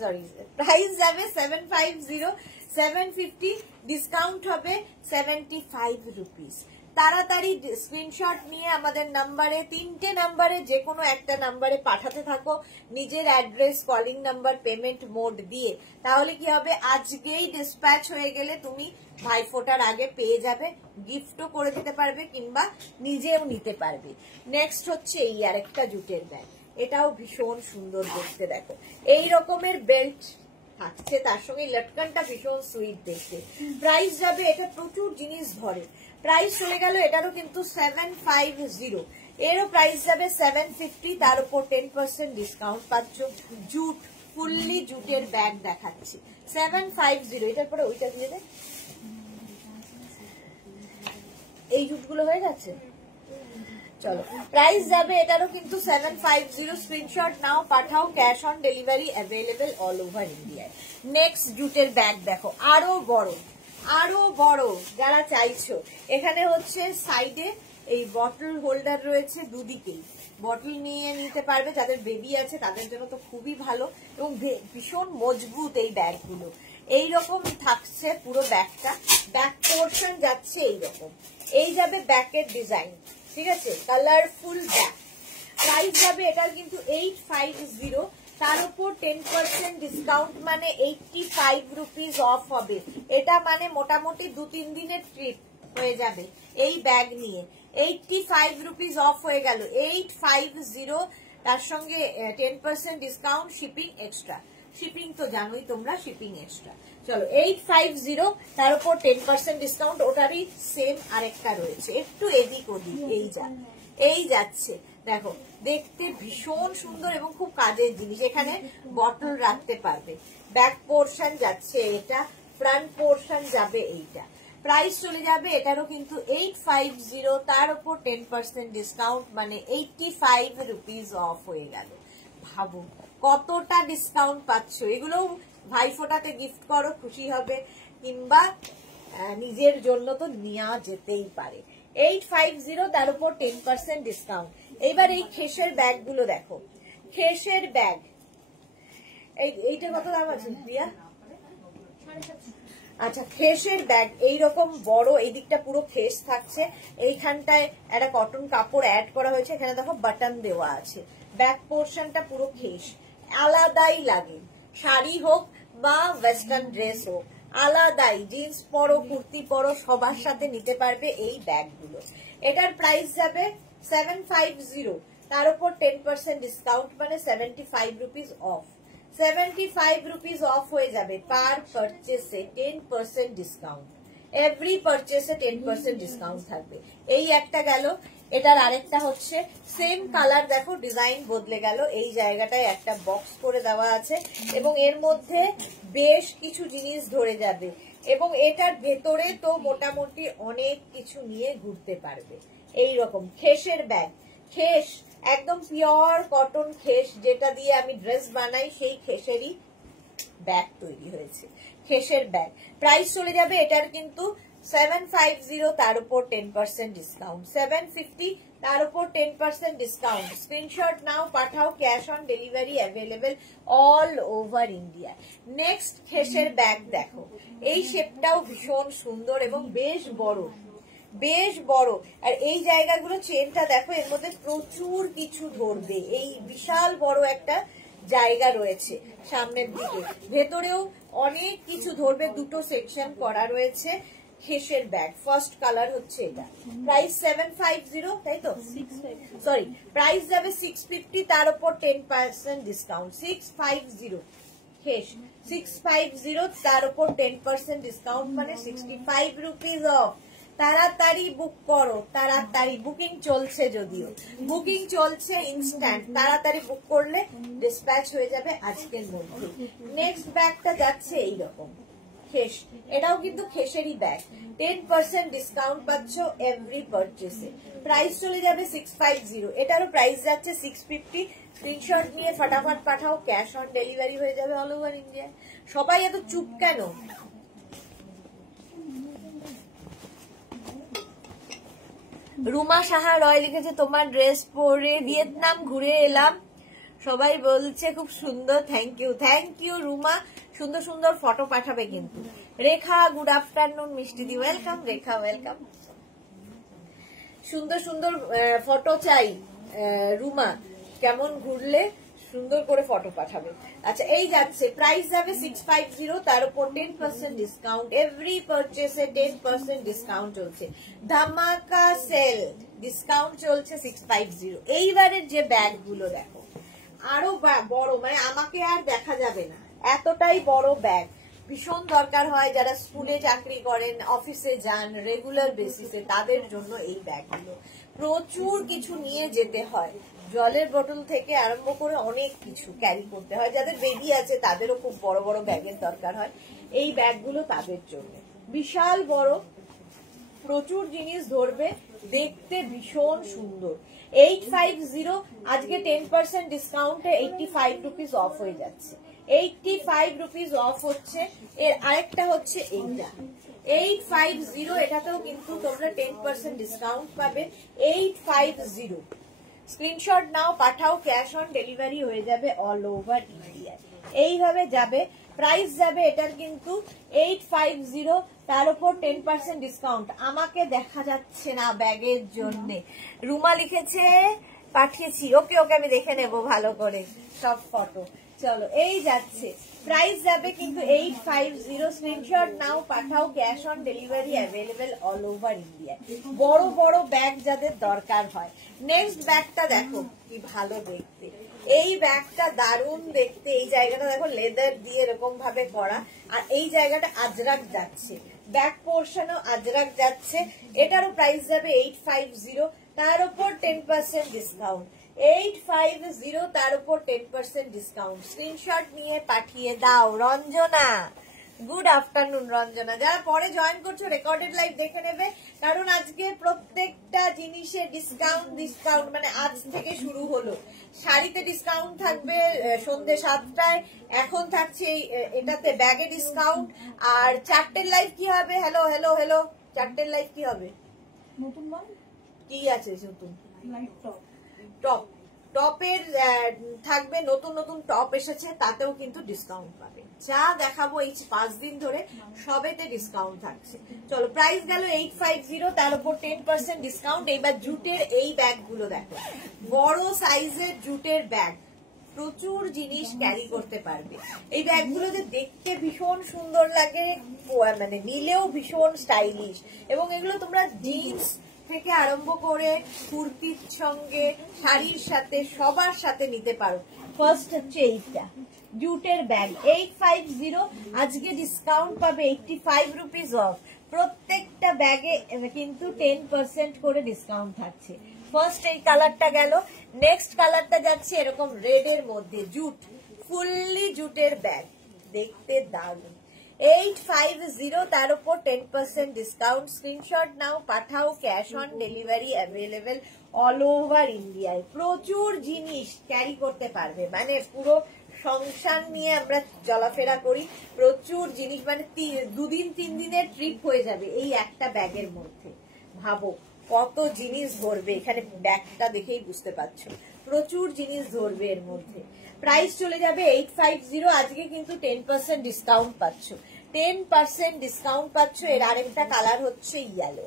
সরি প্রাইস যাবে 750, 750 ডিসকাউন্ট হবে 75 রুপিস। তাড়াতাড়ি স্ক্রিনশট নিয়ে আমাদের নাম্বারে, 3টে নাম্বারে যে কোনো একটা নাম্বারে পাঠাতে থাকো নিজের address, calling number, payment mode দিয়ে। তাহলে কি হবে, আজকেই ডিসপ্যাচ হয়ে গেলে তুমি ভাইফোঁটার আগে পেয়ে যাবে, গিফটও করে দিতে পারবে কিংবা নিজেও নিতে পারবে। নেক্সট হচ্ছে এই আরেকটা জুটের ব্যাগ, এটাও ভীষণ সুন্দর দেখতে, দেখো এই রকমের বেল্ট থাকছে, তার সঙ্গে লটকনটা ভীষণ সুইট দেখতে। প্রাইস যাবে, এটা প্রচুর জিনিস ধরে, প্রাইস চলে গেল এটারও কিন্তু 750, এরও প্রাইস যাবে 750, তার উপর 10% ডিসকাউন্ট পাচ্ছ। জুট, ফুললি জুটের ব্যাগ দেখাচ্ছি 750। এটার পরে ওইটা দিয়ে দে, এই জুটগুলো হয়ে গেছে। চলো, প্রাইস যাবে এটারও কিন্তু 750। স্ক্রিনশট নাও, পাঠাও, cash on delivery available all over ইন্ডিয়ায়। নেক্সট জুটের ব্যাগ দেখো, আরো বড়, আরো বড় যারা চাইছো। এখানে হচ্ছে সাইডে এই বটল হোল্ডার রয়েছে, দুদিকেই বটল নিয়ে নিতে পারবে, যাদের বেবি আছে তাদের জন্য তো খুবই ভালো, এবং ভীষণ মজবুত এই ব্যাগগুলো। এইরকম থাকছে পুরো ব্যাগটা, ব্যাক পোর্শন যাচ্ছে এইরকম, এই যাবে ব্যাকের ডিজাইন, ঠিক আছে, কালারফুল ব্যাগ। প্রাইস যাবে এটার কিন্তু 850, তার উপর 10% ডিসকাউন্ট মানে 85 রুপিস অফ হবে। এটা মানে মোটামুটি 2-3 দিনের ট্রিপ হয়ে যাবে এই ব্যাগ নিয়ে। 85 রুপিস অফ হয়ে গেল, 850, তার সঙ্গে 10% ডিসকাউন্ট, শিপিং এক্সট্রা, শিপিং তো জানোই তোমরা, শিপিং এক্সট্রা। চলো 850, তার উপর 10% ডিসকাউন্ট। ওটারই সেম আরেকটা রয়েছে, একটু এদিক ওদিক, এই যাচ্ছে, দেখো দেখতে ভীষণ সুন্দর এবং খুব কাজের জিনিস। এখানে বটল রাখতে পারবে। ব্যাক পোর্শন যাচ্ছে এটা, ফ্রন্ট পোর্শন যাবে এইটা। প্রাইস চলে যাবে এটারও কিন্তু 850, তার উপর 10% ডিসকাউন্ট মানে 85 রুপিস অফ হয়ে গেল। ভাবো কতটা ডিসকাউন্ট পাচ্ছ। এগুলো ভাইফোঁটাতে গিফট করো, খুশি হবে, কিংবা নিজের জন্য তো নেওয়া যেতেই পারে। 850, তার উপর 10% ডিসকাউন্ট। এইবার এই খেসের ব্যাগগুলো দেখো, খেসের ব্যাগ, এইটা কত দাম আছে প্রিয়া? আচ্ছা, খেসের ব্যাগ এইরকম বড়, এই দিকটা পুরো খেস থাকছে, এইখানটায় একটা কটন কাপড় অ্যাড করা হয়েছে, এখানে দেখো বাটন দেওয়া আছে, ব্যাক পোর্শনটা পুরো খেস, আলাদাই লাগে, শাড়ি হোক বা ওয়েস্টার্ন ড্রেস হোক আলাদাই, জিন্স পরো, কুর্তি পরো, সবার সাথে নিতে পারবে এই ব্যাগগুলো। এটার প্রাইস যাবে 750, তার উপর 10% ডিসকাউন্ট মানে 75 রুপিস অফ, 75 রুপিস অফ হয়ে যাবে পার পারচেসে 10% ডিসকাউন্ট। এভরি পারচেসে 10% ডিসকাউন্ট থাকবে। এই একটা গেল। এটার আরেকটা হচ্ছে সেম কালার, দেখো ডিজাইন বদলে গেল, এই জায়গাটায় একটা বক্স করে দেওয়া আছে এবং এর মধ্যে বেশ কিছু জিনিস ধরে যাবে এবং এটার ভেতরে তো মোটামুটি অনেক কিছু নিয়ে ঘুরতে পারবে। এই রকম খেসের ব্যাগ, খেস একদম পিওর কটন খেস, যেটা দিয়ে আমি ড্রেস বানাই সেই খেসেরই ব্যাগ তৈরি হয়েছে, খেসের ব্যাগ। প্রাইস চলে যাবে এটার কিন্তু 750, তার উপর 10% ডিসকাউন্ট, 750 তার উপর 10% ডিসকাউন্ট। স্ক্রিনশট নাও, পাঠাও, cash on delivery available all over India. Next খেসের ব্যাগ দেখো, এই শেপটাও ভীষণ সুন্দর এবং বেশ বড়, বেশ বড়। আর এই জায়গাগুলো চেনটা দেখো, এর মধ্যে প্রচুর কিছু ধরবে, এই বিশাল বড় একটা জায়গা রয়েছে সামনের দিকে, ভেতরেও অনেক কিছু ধরবে, দুটো সেকশন করা রয়েছে। খেসের ব্যাগ, ফার্স্ট কালার হচ্ছে এটা। প্রাইস 750, তাই তো, সরি প্রাইস যাবে 650, তার উপর 10% ডিসকাউন্ট, 650 খেস 650, তার উপর 10% ডিসকাউন্ট, মানে 65 রুপিস অফ। তাড়াতাড়ি বুক করো, তাড়াতাড়ি বুকিং চলছে, যদিও বুকিং চলছে ইনস্ট্যান্ট, তাড়াতাড়ি বুক করলে ডিসপ্যাচ হয়ে যাবে আজকের মধ্যে। নেক্সট ব্যাগটা যাচ্ছে এইরকম খেস, এটাও কিন্তু খেসেরই ব্যাগ, 10% ডিসকাউন্ট পাচ্ছ এভরি পারচেসে। প্রাইস চলে যাবে 650, এটারও প্রাইস যাচ্ছে 650। স্ক্রিনশট নিয়ে ফটাফট পাঠাও, ক্যাশ অন ডেলিভারি হয়ে যাবে অল ওভার ইন্ডিয়া। সবাই এত চুপ কেন? রুমা সাহা রয় লিখেছে তোমার ড্রেস পরে ভিয়েতনাম ঘুরে এলাম, সবাই বলছে খুব সুন্দর। Thank you, thank you Ruma, সুন্দর সুন্দর ফটো পাঠাবে কিন্তু। রেখা গুড আফটারনুন, মিষ্টি দি ওয়েলকাম, রেখা ওয়েলকাম। সুন্দর সুন্দর ফটো চাই রুমা, কেমন ঘুরলে সুন্দর করে ফটো পাঠাবে। আচ্ছা এই যাচ্ছে, প্রাইস যাবে 650, তার উপর 10% ডিসকাউন্ট, এভরি পারচেসে 10% ডিসকাউন্ট চলছে, ধামাকা সেল ডিসকাউন্ট চলছে 650। এইবারের যে ব্যাগ গুলো দেখো আরো বড়, মানে আমাকে আর দেখা যাবে না, এতটাই বড় ব্যাগ, ভীষণ দরকার হয় যারা স্কুলে চাকরি করেন, অফিসে যান রেগুলার বেসিসে, তাদের জন্য এই ব্যাগগুলো। প্রচুর কিছু নিয়ে যেতে হয়, জলের বোতল থেকে আরম্ভ করে অনেক কিছু ক্যারি করতে হয়, যাদের বেবি আছে তাদেরও খুব বড় বড় ব্যাগের দরকার হয়, এই ব্যাগগুলো তাদের জন্য। বিশাল বড়, প্রচুর জিনিস ধরবে, দেখতে ভীষণ সুন্দর। 850, আজকে 10% ডিসকাউন্টে 85 রুপিস অফ হয়ে যাচ্ছে, 85 রুপিস অফ হচ্ছে। এর আরেকটা হচ্ছে এইটা 850, এটাতেও কিন্তু তোমরা 10% ডিসকাউন্ট পাবে, 850। স্ক্রিনশট নাও, পাঠাও, ক্যাশ অন ডেলিভারি হয়ে যাবে অল ওভার ইন্ডিয়া। এইভাবে যাবে, প্রাইস যাবে এটার কিন্তু 850, তার উপর 10% ডিসকাউন্ট। আমাকে দেখা যাচ্ছে না ব্যাগের জন্য, রুমা লিখেছে পাঠিয়েছি, ওকে ওকে আমি দেখে নেব ভালো করে সব ফটো। চলো এই যাচ্ছে, প্রাইস যাবে কিন্তু 850, স্ক্রিনশট নাও, পাঠাও, cash on delivery available all over India. বড় বড় ব্যাগ যাদের দরকার হয়। নেক্সট ব্যাগটা দেখো কি ভালো দেখতে, এই ব্যাগটা দারুণ দেখতে, এই জায়গাটা দেখো লেদার দিয়ে এরকম ভাবে করা, আর এই জায়গাটা আজরাক যাচ্ছে, ব্যাক পোর্শনও আজরাক যাচ্ছে। এটারও প্রাইস যাবে 850, তার উপর 10% ডিসকাউন্ট, 850, তার উপর 10% ডিসকাউন্ট। স্ক্রিনশট নিয়ে পাঠিয়ে দাও। রঞ্জনা গুড আফটারনুন, রঞ্জনা যারা পরে জয়েন করছো রেকর্ডেড লাইভ দেখে নেবে, কারণ আজকে প্রত্যেকটা জিনিসে ডিসকাউন্ট, ডিসকাউন্ট মানে আজ থেকে শুরু হলো। শাড়িতে ডিসকাউন্ট থাকবে সন্ধ্যে 7টায়, এখন থাকছে এটাতে ব্যাগে ডিসকাউন্ট। আর 4টের লাইভ কি হবে? হ্যালো হ্যালো হ্যালো, 4টের লাইভ কি হবে? নতুন মাল কি আছে নতুন? লাইভ টপ, টপ, টপের থাকবে, নতুন নতুন টপ এসেছে, তাতেও কিন্তু ডিসকাউন্ট পাবে। যা দেখাবো এই 5 দিন ধরে সবেতে ডিসকাউন্ট থাকছে। চলো প্রাইস গেল 850, তার উপর 10% ডিসকাউন্ট। এইবার জুটের এই ব্যাগগুলো দেখো, বড় সাইজের জুটের ব্যাগ, প্রচুর জিনিস ক্যারি করতে পারবে। এই ব্যাগগুলো যে দেখতে ভীষণ সুন্দর লাগে, মানে নিলেও ভীষণ স্টাইলিশ, এবং এগুলো তোমরা জিন্স থেকে আরম্ভ করে কুর্তির সঙ্গে, শাড়ির সাথে, সবার সাথে নিতে পারো। ফার্স্ট হচ্ছে এইটা জুটের ব্যাগ 850, আজকে ডিসকাউন্ট পাবে 85 রুপিস অফ। প্রত্যেকটা ব্যাগে কিন্তু 10% করে ডিসকাউন্ট থাকছে। ফার্স্ট এই কালারটা গেল, নেক্সট কালারটা যাচ্ছে এরকম রেড এর মধ্যে, জুট, ফুললি জুটের ব্যাগ, দেখতে দারুণ। 850, তার উপর 10% ডিসকাউন্ট। স্ক্রিনশট নাও, পাঠাও, cash on delivery available all over ইন্ডিয়ায়। প্রচুর জিনিস ক্যারি করতে পারবে, মানে পুরো সংসার নিয়ে আমরা চলাফেরা করি, প্রচুর জিনিস, মানে 2-3 দিনের ট্রিপ হয়ে যাবে এই একটা ব্যাগের মধ্যে। ভাবো কত জিনিস ধরবে, এখানে ব্যাগটা দেখেই বুঝতে পারছো প্রচুর জিনিস ধরবে এর মধ্যে। প্রাইস চলে যাবে 850, আজকে কিন্তু 10% ডিসকাউন্ট পাচ্ছ, 10% ডিসকাউন্ট পাচ্ছ। এর আরেকটা কালার হচ্ছে ইয়েলো,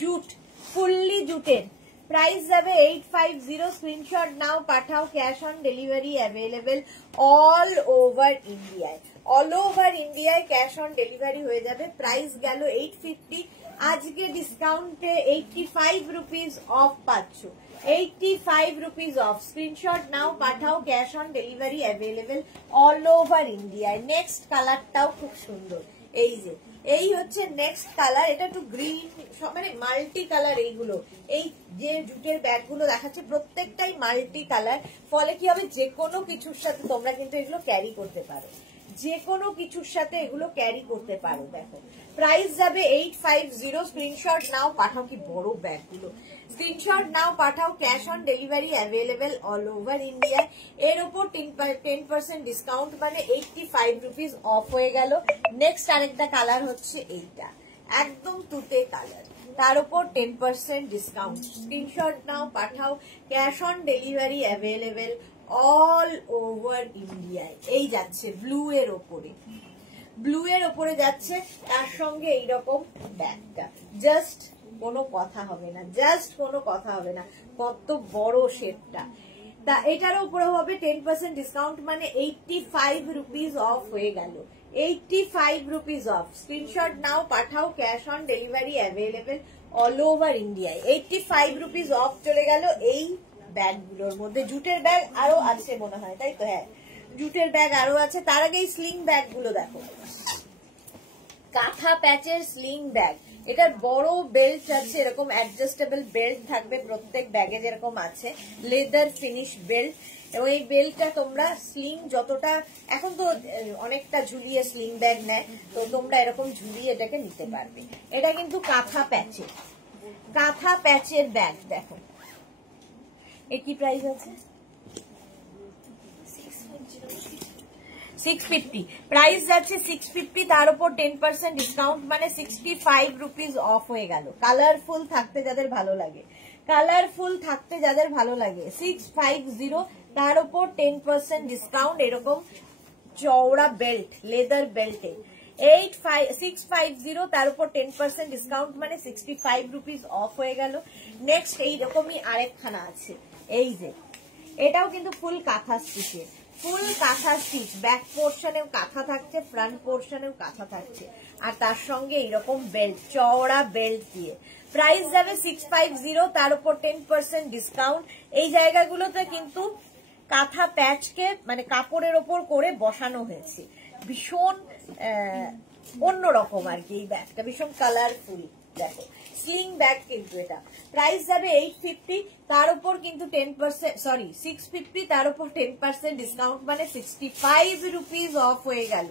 জুট, ফুললি জুটের, প্রাইস যাবে 850। স্ক্রিনশট নাও, পাঠাও, cash on delivery available all over ইন্ডিয়ায়। অল ওভার ইন্ডিয়ায় ক্যাশ অন ডেলিভারি হয়ে যাবে। প্রাইস গেল 850, আজকে ডিসকাউন্টে 85 রুপিস অফ পাচ্ছ, 85 রুপিস অফ। স্ক্রিনশট নাও, পাঠাও, cash on delivery available all over ইন্ডিয়ায়। নেক্সট কালারটাও খুব সুন্দর, এই যে এই হচ্ছে নেক্সট কালার, এটা একটু গ্রিন, মানে মাল্টি কালার। এইগুলো এই যে জুটের ব্যাগগুলো দেখাচ্ছে প্রত্যেকটাই মাল্টি কালার, ফলে কি হবে যে কোনো কিছুর সাথে তোমরা কিন্তু এগুলো ক্যারি করতে পারো, যে কোনো কিছুর সাথে এগুলো ক্যারি করতে পারো। দেখো প্রাইস যাবে 850। স্ক্রিনশট নাও, পাঠাও, কি বড় ব্যাগগুলো, স্ক্রিনশট নাও, পাঠাও, cash on delivery available all over India. এর উপর 10% ডিসকাউন্ট, মানে 85 রুপিস অফ হয়ে গেল। নেক্সট আরেকটা কালার হচ্ছে এইটা, একদম তুতে কালার, তার উপর 10% ডিসকাউন্ট। স্ক্রিনশট নাও, পাঠাও, cash on delivery available all over ইন্ডিয়ায়। এই যাচ্ছে ব্লু এর ওপরে, ব্লু এর ওপরে যাচ্ছে, তার সঙ্গে এইরকম ব্যাগটা, জাস্ট কোনো কথা হবে না, জাস্ট কোনো কথা হবে না, কত বড় শেপটা। তা এটার উপরে হবে 10% ডিসকাউন্ট, মানে 85 রুপিস অফ হয়ে গেল, 85 রুপিস অফ। স্ক্রিনশট নাও, পাঠাও, cash on delivery available all over ইন্ডিয়ায়। 85 রুপিস অফ চলে গেল এই ব্যাগগুলোর মধ্যে। জুটের ব্যাগ আরো আছে মনে হয়, তাই তো? হ্যাঁ, জুটের ব্যাগ আরো আছে। তার আগে এই স্লিং ব্যাগ গুলো দেখো, কাঁথা প্যাচের স্লিং ব্যাগ, এটার বড় বেল্ট আছে, এরকম অ্যাডজাস্টেবল বেল্ট থাকবে প্রত্যেক ব্যাগে, যেরকম আছে লেদার ফিনিশ বেল্ট। এবং এই বেল্টটা তোমরা স্লিং যতটা, এখন তো অনেকটা ঝুলিয়ে স্লিং ব্যাগ নেয়, তো তোমরা এরকম ঝুলিয়ে এটাকে নিতে পারবে। এটা কিন্তু কাঁথা প্যাচের, কাঁথা প্যাচের ব্যাগ। দেখো এর কি প্রাইস আছে, 650, প্রাইস যাচ্ছে 650, তার উপর 10% ডিসকাউন্ট, মানে 65 রুপিস অফ হয়ে গেল। কালারফুল থাকতে যাদের ভালো লাগে, কালারফুল থাকতে যাদের ভালো লাগে, 650, তার উপর 10% ডিসকাউন্ট। এরকম চওড়া বেল্ট, লেদার বেল্টে 650, তার উপর 10% ডিসকাউন্ট, মানে 65 রুপিস অফ হয়ে গেল। নেক্সট এইরকমই আরেকখানা আছে, এই যে এটাও কিন্তু ফুল কাঁথা স্টিচের, ফুল কাঁথা স্টিচ, ব্যাক পোর্শনেও কাঁথা থাকছে, ফ্রন্ট পোর্শনেও কাঁথা থাকছে, আর তার সঙ্গে এইরকম বেল্ট, চওড়া বেল্ট দিয়ে। প্রাইস যাবে 650, তার উপর 10% ডিসকাউন্ট। এই জায়গাগুলোতে কিন্তু কাঁথা প্যাচকে মানে কাপড়ের ওপর করে বসানো হয়েছে, ভীষণ অন্যরকম আর কি। এই ব্যাগটা ভীষণ কালারফুল, দেখো স্লিং ব্যাগ কিন্তু এটা। প্রাইস যাবে 850, তার উপর কিন্তু 10%, সরি 650, তার উপর 10% ডিসকাউন্ট, মানে 65 রুপিস অফ হয়ে গেল,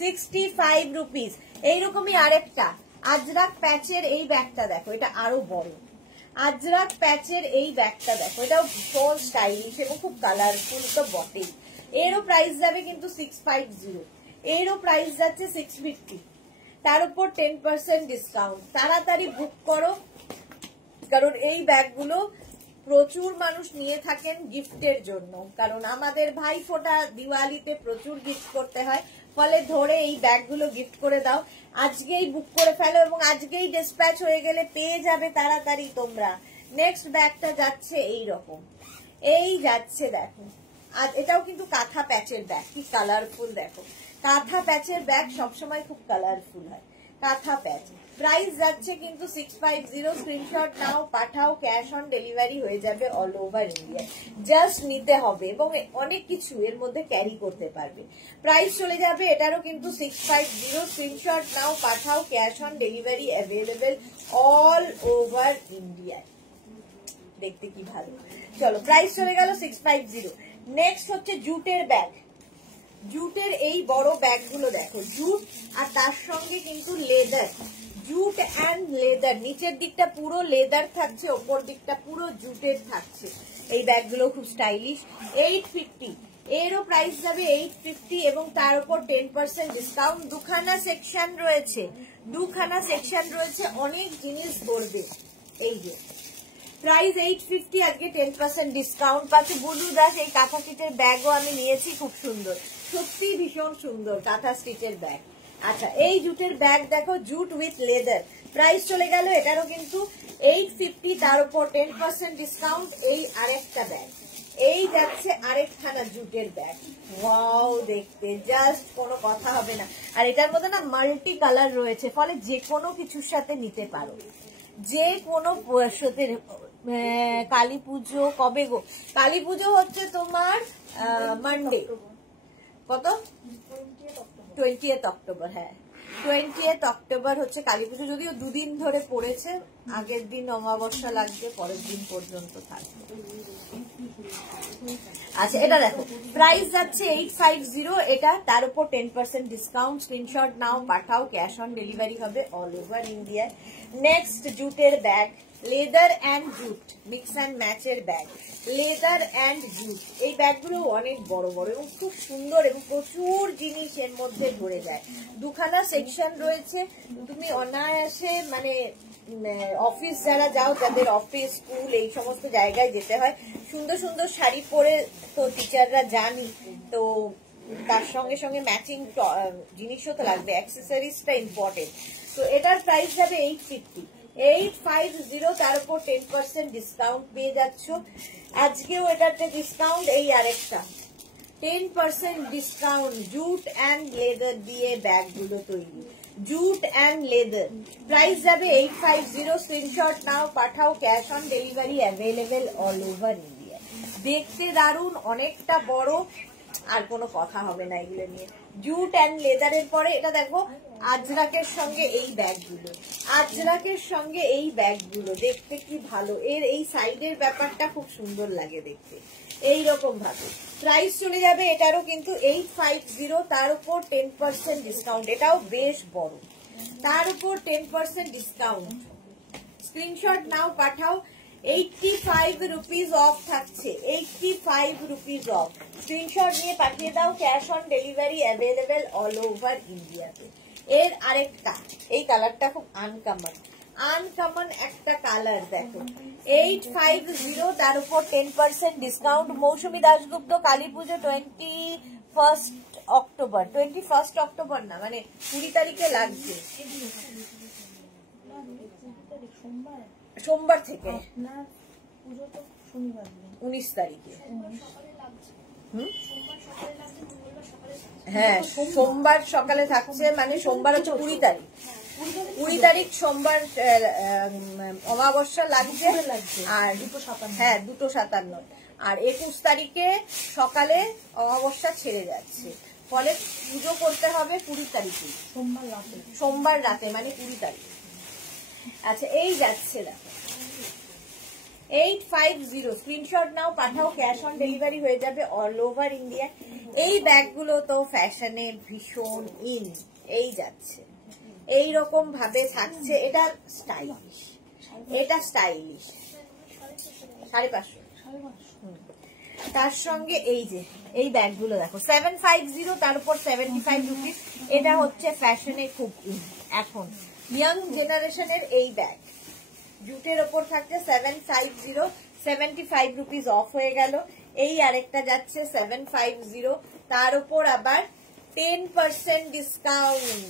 65 রুপিস। এইরকমই আরেকটা আজরাক প্যাচের এই ব্যাগটা দেখো, এটা আরো বড়, আজরাক প্যাচের এই ব্যাগটা দেখো, এটাও ভীষণ স্টাইলিশ এবং খুব কালারফুল তো বটেই। এরও প্রাইস যাবে কিন্তু 650, এরও প্রাইস যাচ্ছে 650, তার উপর 10% ডিসকাউন্ট। তাড়াতাড়ি বুক করো, কারণ এই ব্যাগগুলো প্রচুর মানুষ নিয়ে থাকেন গিফটের জন্য, কারণ আমাদের ভাইফোঁটা দিওয়ালিতে প্রচুর গিফট করতে হয়, ফলে ধরে এই ব্যাগগুলো গিফট করে দাও। আজকেই বুক করে ফেলো এবং আজকেই ডিসপ্যাচ হয়ে গেলে পেয়ে যাবে তাড়াতাড়ি তোমরা। নেক্সট ব্যাগটা যাচ্ছে এই রকম, এই যাচ্ছে দেখো, আর এটাও কিন্তু কাঁথা প্যাচের ব্যাগ, কি কালারফুল দেখো। কাঁথা প্যাচের ব্যাগ সবসময় খুব কালারফুল হয়, কাঁথা প্যাচ। প্রাইস যাচ্ছে কিন্তু 650। স্ক্রিনশট নাও, পাঠাও, ক্যাশ অন ডেলিভারি হয়ে যাবে অল ওভার ইন্ডিয়া। জাস্ট নিতে হবে এবং অনেক কিছু এর মধ্যে ক্যারি করতে পারবে। প্রাইস চলে যাবে এটারও কিন্তু 650। স্ক্রিনশট নাও, পাঠাও, cash on delivery available all over India. দেখতে কি ভালো। চলো, প্রাইস চলে গেল 650। নেক্সট হচ্ছে জুটের ব্যাগ। জুটের এই বড় ব্যাগগুলো দেখো, জুট আর তার সঙ্গে কিন্তু লেদার, জুট অ্যান্ড লেদার। নিচের দিকটা পুরো লেদার থাকছে, ওপর দিকটা পুরো জুটের থাকছে। এই ব্যাগগুলো খুব স্টাইলিশ। 850, এরও প্রাইস যাবে 850 এবং তার উপর 10% ডিসকাউন্ট। দুখানা সেকশন রয়েছে, অনেক জিনিস ধরবে। এই যে প্রাইস 850, আজকে 10% ডিসকাউন্ট পাচ্ছি। বুলু দাস এই কাঁথা স্টিচের ব্যাগও আমি নিয়েছি, খুব সুন্দর, সত্যি ভীষণ সুন্দর কাঁথা স্টিচের ব্যাগ। আচ্ছা, এই জুটের ব্যাগ দেখো, জুট উইথ লেদার। প্রাইস চলে গেল এটারও কিন্তু 850, তার উপর 10% ডিসকাউন্ট। এই আরেকটা ব্যাগ, এই যাচ্ছে আরেকখানা জুটের ব্যাগ। ওয়াও, দেখতে জাস্ট কোনো কথা হবে না। আর এটার মধ্যে না মাল্টি কালার রয়েছে, ফলে যে কোনো কিছুর সাথে নিতে পারো, যে কোনো সাথে। কালী পুজো কবে গো? কালী পুজো হচ্ছে তোমার মানডে, কত 20th অক্টোবর। হ্যাঁ, 20th অক্টোবর হচ্ছে কালী পুজো। যদিও দুদিন ধরে পড়েছে, আগের দিন অমাবস্যা লাগবে, পরের দিন পর্যন্ত থাকবে। আচ্ছা, এটা দেখো, প্রাইস যাচ্ছে 850 এটা, তার উপর 10% ডিসকাউন্ট। স্ক্রিনশট নাও, পাঠাও, ক্যাশ অন ডেলিভারি হবে অল ওভার ইন্ডিয়া। নেক্সট জুটের bag, leather and jute mix and ম্যাচের ব্যাগ, লেদার অ্যান্ড জুট। এই ব্যাগগুলো অনেক বড় বড় এবং খুব সুন্দর এবং প্রচুর জিনিস এর মধ্যে ধরে যায়। দুখানা সেকশন রয়েছে, তুমি অনায়াসে মানে অফিস যারা যাও, যাদের অফিস স্কুল এই সমস্ত জায়গায় যেতে হয়, সুন্দর সুন্দর শাড়ি পরে তো টিচাররা জানি, তো তার সঙ্গে সঙ্গে ম্যাচিং জিনিসও তো লাগবে, অ্যাক্সেসরিজটা ইম্পর্টেন্ট। তো এটার প্রাইস যাবে 850, তার উপর 10% ডিসকাউন্ট পেয়ে যাচ্ছ। আজকেও এটাতে ডিসকাউন্ট। এই আরেকটা 10% ডিসকাউন্ট, জুট অ্যান্ড লেদার দিয়ে ব্যাগগুলো তৈরি, জুট অ্যান্ড লেদার। প্রাইস যাবে 850। স্ক্রিনশট নাও, পাঠাও, cash on delivery available all over India. দেখতে দারুণ, অনেকটা বড়, আর কোনো কথা হবে না এগুলো নিয়ে। জুট অ্যান্ড লেদারের পরে এটা দেখো, আজরাকের সঙ্গে এই ব্যাগগুলো, আজরাকের সঙ্গে এই ব্যাগগুলো দেখতে কি ভালো। এর এই সাইডের ব্যাপারটা খুব সুন্দর লাগে দেখতে, এইরকম ভাবে। প্রাইস চলে যাবে এটারও কিন্তু 850, তার উপর 10% ডিসকাউন্ট। এটাও বেশ বড়, তার উপর 10% ডিসকাউন্ট। স্ক্রিনশট নাও, পাঠাও। 85 রুপিস অফ থাকছে, 85 রুপিস অফ। স্ক্রিনশট নিয়ে পাঠিয়ে দাও, cash on delivery available all over ইন্ডিয়াতে। এর আরেকটা, এই কালারটা খুব আনকমন একটা কালার দেখো, 850, তার উপর 10% ডিসকাউন্ট। মৌসুমী দাশগুপ্ত, কালী পুজো 21 অক্টোবর, 21 অক্টোবর না, মানে 20 তারিখে লাগছে, সোমবার থেকে 19 তারিখে। হ্যাঁ, সোমবার সকালে থাকছে, মানে সোমবার হচ্ছে 20 তারিখ। 20 তারিখ সোমবার অমাবস্যা লাগছে, আর হ্যাঁ 2:57, আর 21 তারিখে সকালে অমাবস্যা ছেড়ে যাচ্ছে, ফলে পুজো করতে হবে 20 তারিখে, সোমবার রাতে, মানে 20 তারিখ। আচ্ছা, এই যাচ্ছে দেখো 850, স্ক্রিনশট নাও, পাঠাও, ক্যাশ অন ডেলিভারি হয়ে যাবে অল ওভার ইন্ডিয়া। এই ব্যাগগুলো তো ফ্যাশনে ভীষণ ইন, এই যাচ্ছে এইরকম ভাবে থাকছে। এটা স্টাইলিশ, এটা স্টাইলিশ, 550। তার সঙ্গে এই যে এই ব্যাগগুলো দেখো, 750, তার উপর 75 রুপিস। এটা হচ্ছে ফ্যাশনে খুব ইন এখন, ইয়াং জেনারেশনের এই ব্যাগ। জুটের ওপর থাকছে 750, 75 রুপিস অফ হয়ে গেল। এই আরেকটা যাচ্ছে 750, তার উপর আবার 10% ডিসকাউন্ট।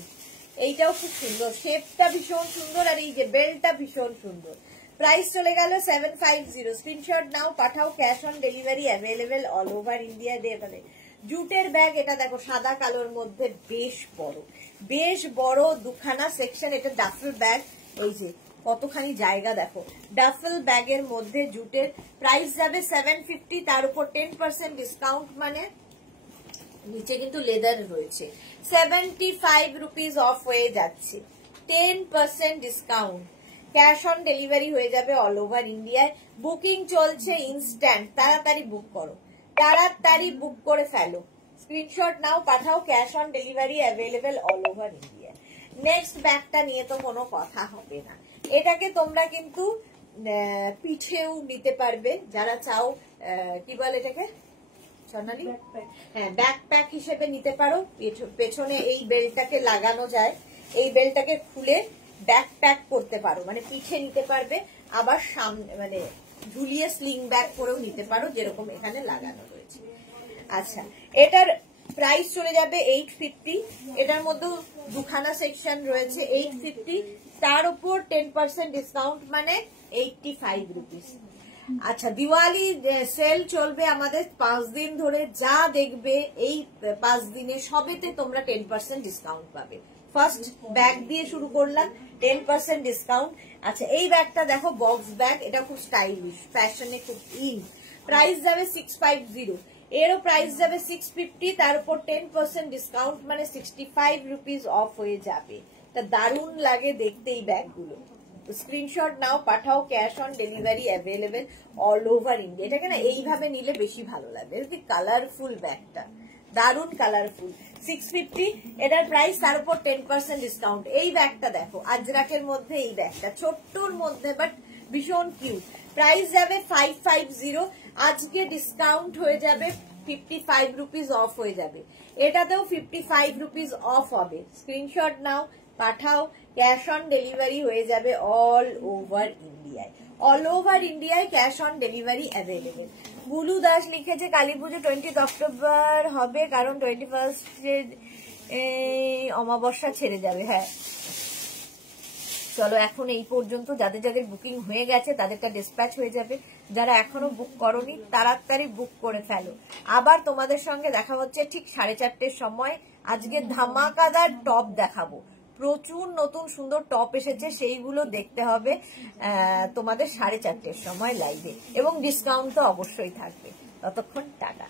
এইটাও খুব সুন্দর, শেপটা ভীষণ সুন্দর, আর এই যে বেল্টটা ভীষণ সুন্দর। প্রাইস চলে গেল 750। স্ক্রিনশট নাও, পাঠাও, cash on delivery available all over India. দিয়ে জুটের ব্যাগ, এটা দেখো সাদা কালোর মধ্যে বেশ বড় দুখানা সেকশন। এটা ডাফেল ব্যাগ, এই যে কতখানি জায়গা দেখো। ডাফেল ব্যাগের মধ্যে জুটের, প্রাইস যাবে 750, তার উপর 10% ডিসকাউন্ট, মানে নিচে কিন্তু লেদার রয়েছে। 75 রুপিস অফ হয়ে যাচ্ছে, 10% ডিসকাউন্ট। ক্যাশ অন ডেলিভারি হয়ে যাবে অল ওভার ইন্ডিয়ায়। বুকিং চলছে ইনস্ট্যান্ট, তাড়াতাড়ি বুক করো, তাড়াতাড়ি বুক করে ফেলো, স্ক্রিনশট নাও, পাঠাও। Cash on delivery available all over India. Next ব্যাগটা নিয়ে তো কোনো কথা হবে না। এটাকে তোমরা কিন্তু পিঠেও নিতে পারবে, যারা চাও। কি বলে এটাকে সোনালি? হ্যাঁ, ব্যাকপ্যাক হিসেবে নিতে পারো। পেছনে এই বেল্টটাকে লাগানো যায়, এই বেল্টটাকে খুলে ব্যাকপ্যাক করতে পারো, মানে পিঠে নিতে পারবে, আবার সামনে মানে ঝুলিয়ে স্লিং ব্যাগ করেও নিতে পারো, যেরকম এখানে লাগানো রয়েছে। আচ্ছা, এটার প্রাইস চলে যাবে 850। এটার মধ্যে দুখানা সেকশন রয়েছে, 850, তার উপর 10% ডিসকাউন্ট, মানে 85 রুপিস। আচ্ছা, দিওয়ালি সেল চলবে আমাদের 5 দিন ধরে। যা দেখবে এই 5 দিনে সবেতে তোমরা 10% ডিসকাউন্ট পাবে। ফার্স্ট ব্যাগ দিয়ে শুরু করলাম, 10% ডিসকাউন্ট। আচ্ছা, এই ব্যাগটা দেখো, বক্স ব্যাগ, এটা খুব স্টাইলিশ, ফ্যাশনে খুব ইন। প্রাইস যাবে 650, এরও প্রাইস যাবে 650, তার উপর 10% ডিসকাউন্ট, মানে 65 রুপিস অফ হয়ে যাবে। তা দারুণ লাগে দেখতে এই ব্যাগগুলো। স্ক্রিনশট নাও, পাঠাও। Cash on delivery available all over India. এটাকে না এইভাবে নিলে বেশি ভালো লাগবে, কালারফুল ব্যাগটা, দারুণ কালারফুল। 650 এটার প্রাইস, তার উপর 10% ডিসকাউন্ট। এই ব্যাগটা দেখো, আজরাকের মধ্যে এই ব্যাগটা, ছোট্টর মধ্যে বাট ভীষণ কিউট। প্রাইস যাবে 550, আজকে ডিসকাউন্ট হয়ে যাবে 55 রুপিস অফ হয়ে যাবে। এটাতেও 55 রুপিস অফ হবে। স্ক্রিনশট নাও, পাঠাও। ক্যাশ অন ডেলিভারি হয়ে যাবে অল ওভার ইন্ডিয়ায়। অল ওভার ইন্ডিয়ায় cash on delivery available. Bulu Das লিখেছে কালী পুজো 20 অক্টোবর হবে, কারণ 21 অমাবস্যা ছেড়ে যাবে। হ্যাঁ, চলো এখন এই পর্যন্ত। যাদের যাদের বুকিং হয়ে গেছে তাদেরটা ডিসপ্যাচ হয়ে যাবে, যারা এখনো বুক করনি তাড়াতাড়ি বুক করে ফেলো। আবার তোমাদের সঙ্গে দেখা হচ্ছে ঠিক 4:30 সময়। আজকে ধামাকাদার টপ দেখাবো, প্রচুর নতুন সুন্দর টপ এসেছে, সেইগুলো দেখতে হবে তোমাদের 4:30 সময় লাইভে, এবং ডিসকাউন্ট তো অবশ্যই থাকবে। ততক্ষণ টাটা।